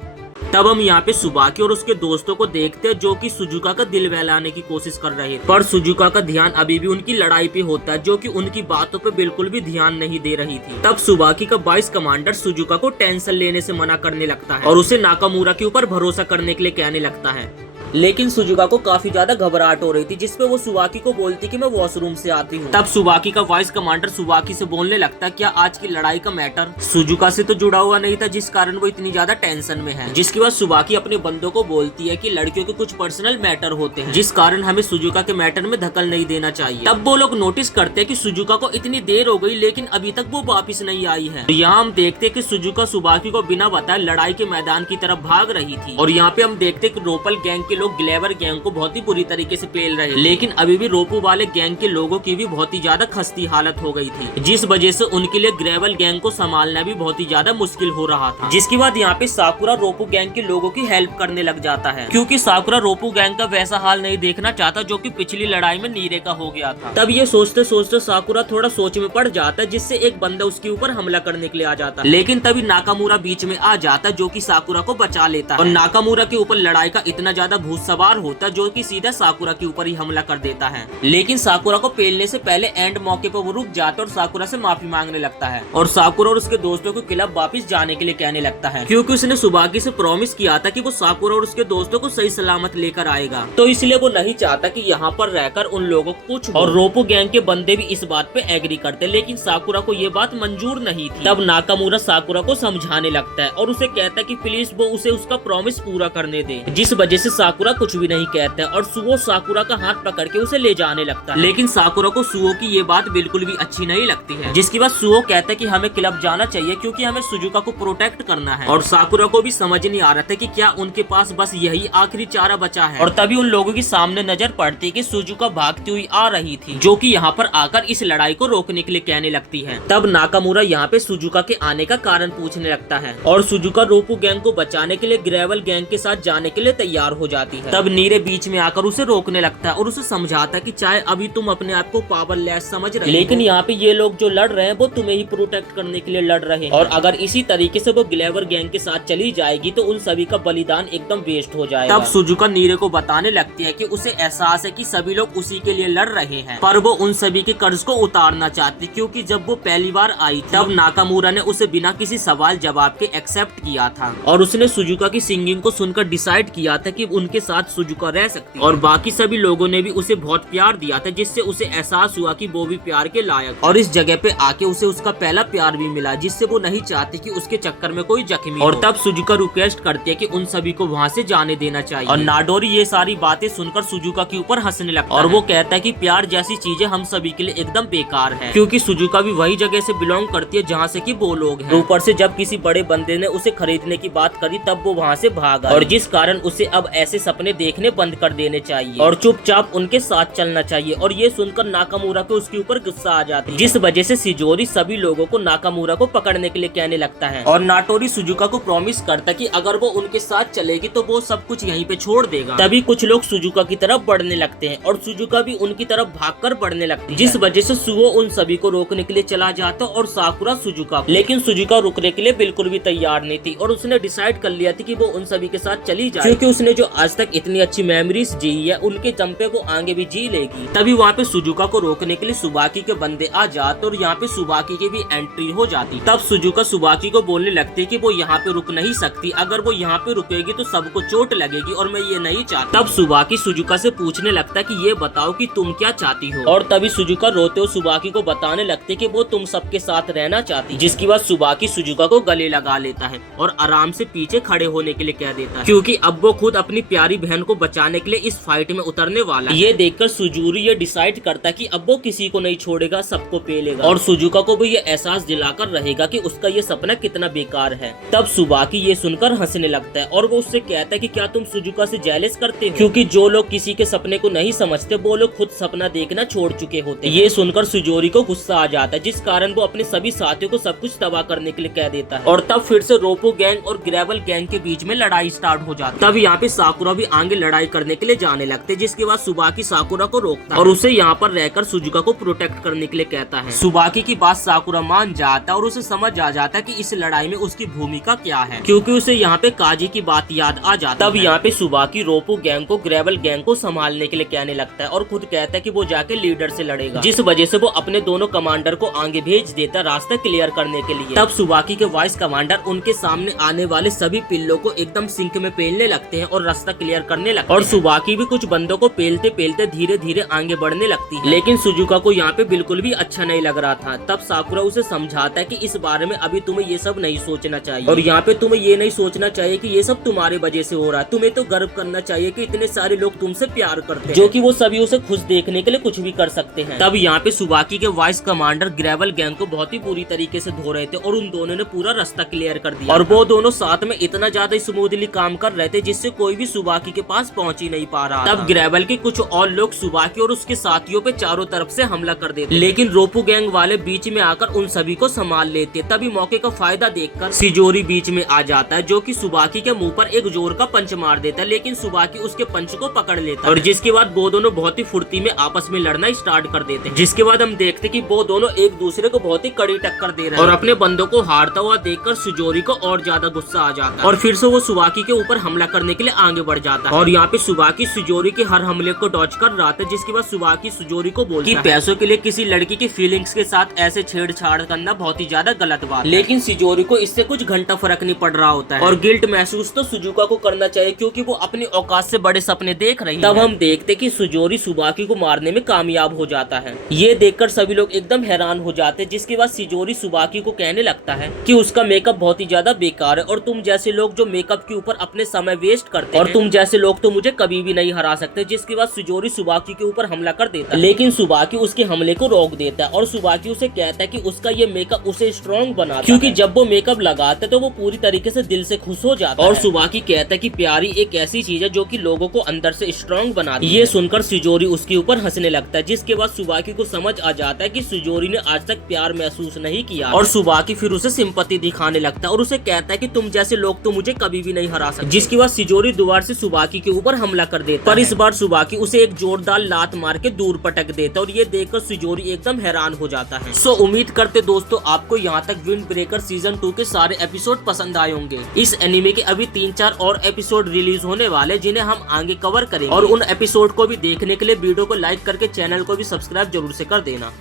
तब हम यहाँ पे सुबाकी और उसके दोस्तों को देखते हैं जो कि सुजुका का दिल बहलाने की कोशिश कर रहे थे, पर सुजुका का ध्यान अभी भी उनकी लड़ाई पे होता है, जो कि उनकी बातों पे बिल्कुल भी ध्यान नहीं दे रही थी। तब सुबाकी का वाइस कमांडर सुजुका को टेंशन लेने से मना करने लगता है और उसे नाकामुरा के ऊपर भरोसा करने के लिए कहने लगता है, लेकिन सुजुका को काफी ज्यादा घबराहट हो रही थी, जिसपे वो सुबाकी को बोलती कि मैं वॉशरूम से आती हूँ। तब सुबाकी का वाइस कमांडर सुबाकी से बोलने लगता है क्या आज की लड़ाई का मैटर सुजुका से तो जुड़ा हुआ नहीं था, जिस कारण वो इतनी ज्यादा टेंशन में है। जिसके बाद सुबाकी अपने बंदों को बोलती है कि लड़कियों के कुछ पर्सनल मैटर होते हैं, जिस कारण हमें सुजुका के मैटर में दखल नहीं देना चाहिए। तब वो लोग नोटिस करते हैं कि सुजुका को इतनी देर हो गई लेकिन अभी तक वो वापिस नहीं आई है। तो यहाँ हम देखते हैं कि सुजुका सुबाकी को बिना बताए लड़ाई के मैदान की तरफ भाग रही थी, और यहाँ पे हम देखते हैं कि रोपल गैंग के लोग ग्लेवर गैंग को बहुत ही बुरी तरीके से पेल रहे, लेकिन अभी भी रोपू वाले गैंग के लोगों की भी बहुत ही ज्यादा खस्ती हालत हो गई थी, जिस वजह से उनके लिए ग्रेवल गैंग को संभालना भी बहुत ही ज्यादा मुश्किल हो रहा था। जिसके बाद यहाँ पे साकुरा रोपू गैंग के लोगों की हेल्प करने लग जाता है, क्योंकि साकुरा रोपू गैंग का वैसा हाल नहीं देखना चाहता जो कि पिछली लड़ाई में नीरे का हो गया था। तब ये सोचते सोचते साकुरा थोड़ा सोच में पड़ जाता है, जिससे एक बंदा उसके ऊपर हमला करने के लिए आ जाता है, लेकिन तभी नाकामुरा बीच में आ जाता है जो कि साकुरा को बचा लेता है, और नाकामुरा के ऊपर लड़ाई का इतना ज्यादा भूत सवार होता है जो कि सीधा साकुरा के ऊपर ही हमला कर देता है। लेकिन साकुरा को पेलने से पहले एंड मौके पर वो रुक जाता है और साकुरा से माफी मांगने लगता है और साकुरा और उसके दोस्तों को क्लब वापस जाने के लिए कहने लगता है, क्योंकि उसने सुबाकी से प्रॉमिस किया था कि वो साकुरा और उसके दोस्तों को सही सलामत लेकर आएगा। तो इसलिए वो नहीं चाहता कि यहाँ पर रहकर उन लोगों को कुछ। और रोपो गैंग के बंदे भी इस बात पे एग्री करते, लेकिन साकुरा को ये बात मंजूर नहीं थी। तब नाकामुरा साकुरा को समझाने लगता है और उसे कहता है कि प्लीज वो उसे उसका प्रॉमिस पूरा करने दे, जिस वजह से साकुरा कुछ भी नहीं कहता है और सुओ साकुरा का हाथ पकड़ के उसे ले जाने लगता है। लेकिन साकुरा को सुओ की ये बात बिल्कुल भी अच्छी नहीं लगती है, जिसके बाद सुओ कहता है कि हमें क्लब जाना चाहिए क्योंकि हमें सुजुका को प्रोटेक्ट करना है। और साकुरा को भी समझ नहीं आ रहा था कि क्या उनके पास बस यही आखिरी चारा बचा है। और तभी उन लोगों के सामने नजर पड़ती है कि सुजुका भागती हुई आ रही थी, जो कि यहाँ पर आकर इस लड़ाई को रोकने के लिए कहने लगती है। तब नाकामुरा यहाँ पे सुजुका के आने का कारण पूछने लगता है और सुजुका रोपो गैंग को बचाने के लिए ग्रेवल गैंग के साथ जाने के लिए तैयार हो जाती है। तब नीरे बीच में आकर उसे रोकने लगता है और उसे समझाता है कि चाहे अभी तुम अपने आप को पावरलेस समझ रहे हो, लेकिन यहाँ पे ये लोग जो लड़ रहे हैं वो तुम्हें ही प्रोटेक्ट करने के लिए लड़ रहे हैं और अगर इसी तरीके से वो ग्लेवर गैंग के साथ चली जाएगी तो उन सभी का बलिदान एकदम वेस्ट हो जाएगा। तब सुजुका नीरे को बताने लगती है कि उसे एहसास है कि सभी लोग उसी के लिए लड़ रहे हैं, पर वो उन सभी के कर्ज को उतारना चाहती, क्योंकि जब वो पहली बार आई थी तब नाकामुरा ने उसे बिना किसी सवाल जवाब के एक्सेप्ट किया था और उसने सुजुका की सिंगिंग को सुनकर डिसाइड किया था कि उनके साथ सुजुका रह सकती है। और बाकी सभी लोगों ने भी उसे बहुत प्यार दिया था, जिससे उसे एहसास हुआ कि वो भी प्यार के लायक। और इस जगह पे आके उसे उसका पहला प्यार भी मिला, जिससे वो नहीं चाहती कि उसके चक्कर में कोई जख्मी हो। और तब सुजुका रिक्वेस्ट करती है कि उन सभी को वहाँ से जाने देना चाहिए। और नाडोरी ये सारी बातें सुनकर सुजुका के ऊपर हंसने लगता है और वो कहता है कि प्यार जैसी चीजें हम सभी के लिए एकदम बेकार है, क्योंकि सुजुका भी वही जगह से बिलोंग करती है जहाँ से कि वो लोग हैं। ऊपर से जब किसी बड़े बंदे ने उसे खरीदने की बात करी तब वो वहाँ से भागा, और जिस कारण उसे अब ऐसे सपने देखने बंद कर देने चाहिए और चुपचाप उनके साथ चलना चाहिए। और ये सुनकर नाकामुरा को उसके ऊपर गुस्सा आ जाती है, जिस वजह से शिजोरी सभी लोगों को नाकामुरा को पकड़ने के लिए कहने लगता है। और नाटोरी सुजुका को प्रॉमिस करता कि अगर वो उनके साथ चलेगी तो वो सब कुछ यहीं पे छोड़ देगा। तभी कुछ लोग सुजुका की तरफ बढ़ने लगते हैं और सुजुका भी उनकी तरफ भागकर बढ़ने लगती है, जिस वजह से सुओ उन सभी को रोकने के लिए चला जाता और साकुरा सुजुका। लेकिन सुजुका रुकने के लिए बिल्कुल भी तैयार नहीं थी और उसने डिसाइड कर लिया था कि वो उन सभी के साथ चली जाए, क्योंकि उसने जो आज तक इतनी अच्छी मेमोरीज जी है उनके चंपे को आगे भी जी लेगी। तभी वहाँ पे सुजुका को रोकने के लिए सुबाकी के बंदे आ जाते और यहाँ पे सुबाकी की भी एंट्री हो जाती। तब सुजुका सुबाकी को बोलने लगती कि वो यहाँ पे रुक नहीं सकती, अगर वो यहाँ पे रुकेगी तो सबको चोट लगेगी और मैं ये नहीं चाहती। तब सुबाकी सुजुका से पूछने लगता कि ये बताओ कि तुम क्या चाहती हो। और तभी सुजुका रोते हुए सुबाकी को बताने लगती कि वो तुम सबके साथ रहना चाहती, जिसके बाद सुबाकी सुजुका को गले लगा लेता है और आराम से पीछे खड़े होने के लिए कह देता है, क्योंकि अब वो खुद अपनी प्यारी बहन को बचाने के लिए इस फाइट में उतरने वाला है। ये देखकर सुजूरी ये डिसाइड करता कि अब वो किसी को नहीं छोड़ेगा, सबको पेलेगा और सुजुका को भी ये एहसास दिलाकर रहेगा कि उसका ये सपना कितना बेकार है। तब सुबाकी ये सुनकर हंसने लगता है और वो उससे कहता है कि क्या तुम सुजुका से जेलस करते हो, क्योंकि जो लोग किसी के सपने को नहीं समझते वो लोग खुद सपना देखना छोड़ चुके होते हैं। ये सुनकर सुजोरी को गुस्सा आ जाता है, जिस कारण वो अपने सभी साथियों को सब कुछ तबाह करने के लिए कह देता है। और तब फिर से रोपो गैंग और ग्रेवल गैंग के बीच में लड़ाई स्टार्ट हो जाती है। तब यहाँ पे साकुरा भी आगे लड़ाई करने के लिए जाने लगते, जिसके बाद सुबाकी साकुरा को रोकता है और उसे यहाँ पर रहकर सुजुका को प्रोटेक्ट करने के लिए कहता है। सुबाकी की बात साकुरा मान जाता है और उसे समझ आ जाता है कि इस लड़ाई में उसकी भूमिका क्या है, क्योंकि उसे यहाँ पे काजी की बात याद आ जाती है। तब यहाँ पे सुबाकी रोपो गैंग को ग्रेवल गैंग को संभालने के लिए कहने लगता है और खुद कहता है कि वो जाके लीडर से लड़ेगा, जिस वजह से वो अपने दोनों कमांडर को आगे भेज देता रास्ता क्लियर करने के लिए। तब सुबाकी के वाइस कमांडर उनके सामने आने वाले सभी पिल्लों को एकदम सिंक में पेलने लगते हैं और रास्ता क्लियर करने लगते हैं। और सुबाकी भी कुछ बंदों को पेलते पेलते धीरे धीरे आगे बढ़ने लगती है, लेकिन सुजुका को यहाँ पे बिल्कुल भी अच्छा नहीं लग रहा था। तब साकुरा उसे समझाता है कि इस बारे में अभी तुम्हें ये सब नहीं सोचना चाहिए और यहाँ पे तुम्हें ये नहीं सोचना चाहिए कि ये सब तुम्हारे वजह से हो रहा है। तुम्हें तो गर्व करना चाहिए कि इतने सारे लोग तुमसे प्यार करते हैं, जो कि वो सभी उसे खुश देखने के लिए कुछ भी कर सकते हैं। तब यहाँ पे सुबाकी के वाइस कमांडर ग्रेवल गैंग को बहुत ही बुरी तरीके से धो रहे थे और उन दोनों ने पूरा रास्ता क्लियर कर दिया और वो दोनों साथ में इतना ज्यादा स्मूथली काम कर रहे थे जिससे कोई भी सुबाकी के पास पहुंच ही नहीं पा रहा। तब ग्रेवल के कुछ और लोग सुबाकी और उसके साथियों पे चारों तरफ से हमला कर देते, लेकिन रोपो गैंग वाले बीच में आकर उन सभी को संभाल लेते। तभी मौके का फायदा देखकर शिजोरी बीच में आ जाता है, जो कि सुबाकी के मुंह पर एक जोर का पंच मार देता है, लेकिन सुबाकी उसके पंच को पकड़ लेता है और जिसके बाद वो दोनों बहुत ही फुर्ती में आपस में लड़ना स्टार्ट कर देते हैं। जिसके बाद हम देखते कि वो दोनों एक दूसरे को बहुत ही कड़ी टक्कर दे रहे हैं और अपने बंदों को हारता हुआ देखकर शिजोरी को और ज्यादा गुस्सा आ जाता है और फिर से वो सुबाकी के ऊपर हमला करने के लिए आगे बढ़ जाता है और यहाँ पे सुबाकी सुजोरी के हर हमले को डॉज कर रहा था, जिसके बाद सुबाकी सुजोरी को बोलता है कि पैसों के लिए किसी लड़की की फीलिंग्स के साथ ऐसे छेड़छाड़ करना बहुत ही ज्यादा गलत बात है। लेकिन सुजोरी को इससे कुछ घंटा फर्क नहीं पड़ रहा होता है और गिल्ट महसूस तो सुजुका को करना चाहिए क्योंकि वो अपनी औकात से बड़े सपने देख रही है। तब हम देखते कि सुजोरी सुबाकी को मारने में कामयाब हो जाता है। ये देखकर सभी लोग एकदम हैरान हो जाते हैं, जिसके बाद सुजोरी सुबाकी को कहने लगता है कि उसका मेकअप बहुत ही ज्यादा बेकार है और तुम जैसे लोग जो मेकअप के ऊपर अपने समय वेस्ट करते हैं और तुम जैसे लोग तो मुझे कभी भी नहीं हरा सकते। जिसके बाद सुजोरी सुबाकी के ऊपर हमला कर देता है, लेकिन सुबाकी उसके हमले को रोक देता है और सुबाकी उसे कहता है कि उसका ये मेकअप उसे स्ट्रॉन्ग बनाता है, क्योंकि जब वो मेकअप लगाता है तो वो पूरी तरीके से दिल से खुश हो जाता है। और सुबाकी कहता है कि प्यारी एक ऐसी चीज है जो कि लोगों को अंदर से स्ट्रॉन्ग बनाती है। ये सुनकर सुजोरी उसके ऊपर हंसने लगता है, जिसके बाद सुबाकी को समझ आ जाता है कि सुजोरी ने आज तक प्यार महसूस नहीं किया और सुबाकी फिर उसे सिंपैथी दिखाने लगता है और उसे कहता है कि तुम जैसे लोग तो मुझे कभी भी नहीं हरा सकते। जिसके बाद सुजोरी दोबारा से सुबाकी के ऊपर हमला कर देता है, पर इस बार सुबाकी उसे एक जोरदार लात मार के दूर पटक देता है और ये देखकर सुजोरी एकदम हैरान हो जाता है। सो उम्मीद करते दोस्तों आपको यहाँ तक विंड ब्रेकर सीजन 2 के सारे एपिसोड पसंद आए होंगे। इस एनिमे के अभी 3-4 और एपिसोड रिलीज होने वाले जिन्हें हम आगे कवर करेंगे और उन एपिसोड को भी देखने के लिए वीडियो को लाइक करके चैनल को भी सब्सक्राइब जरूर से कर देना।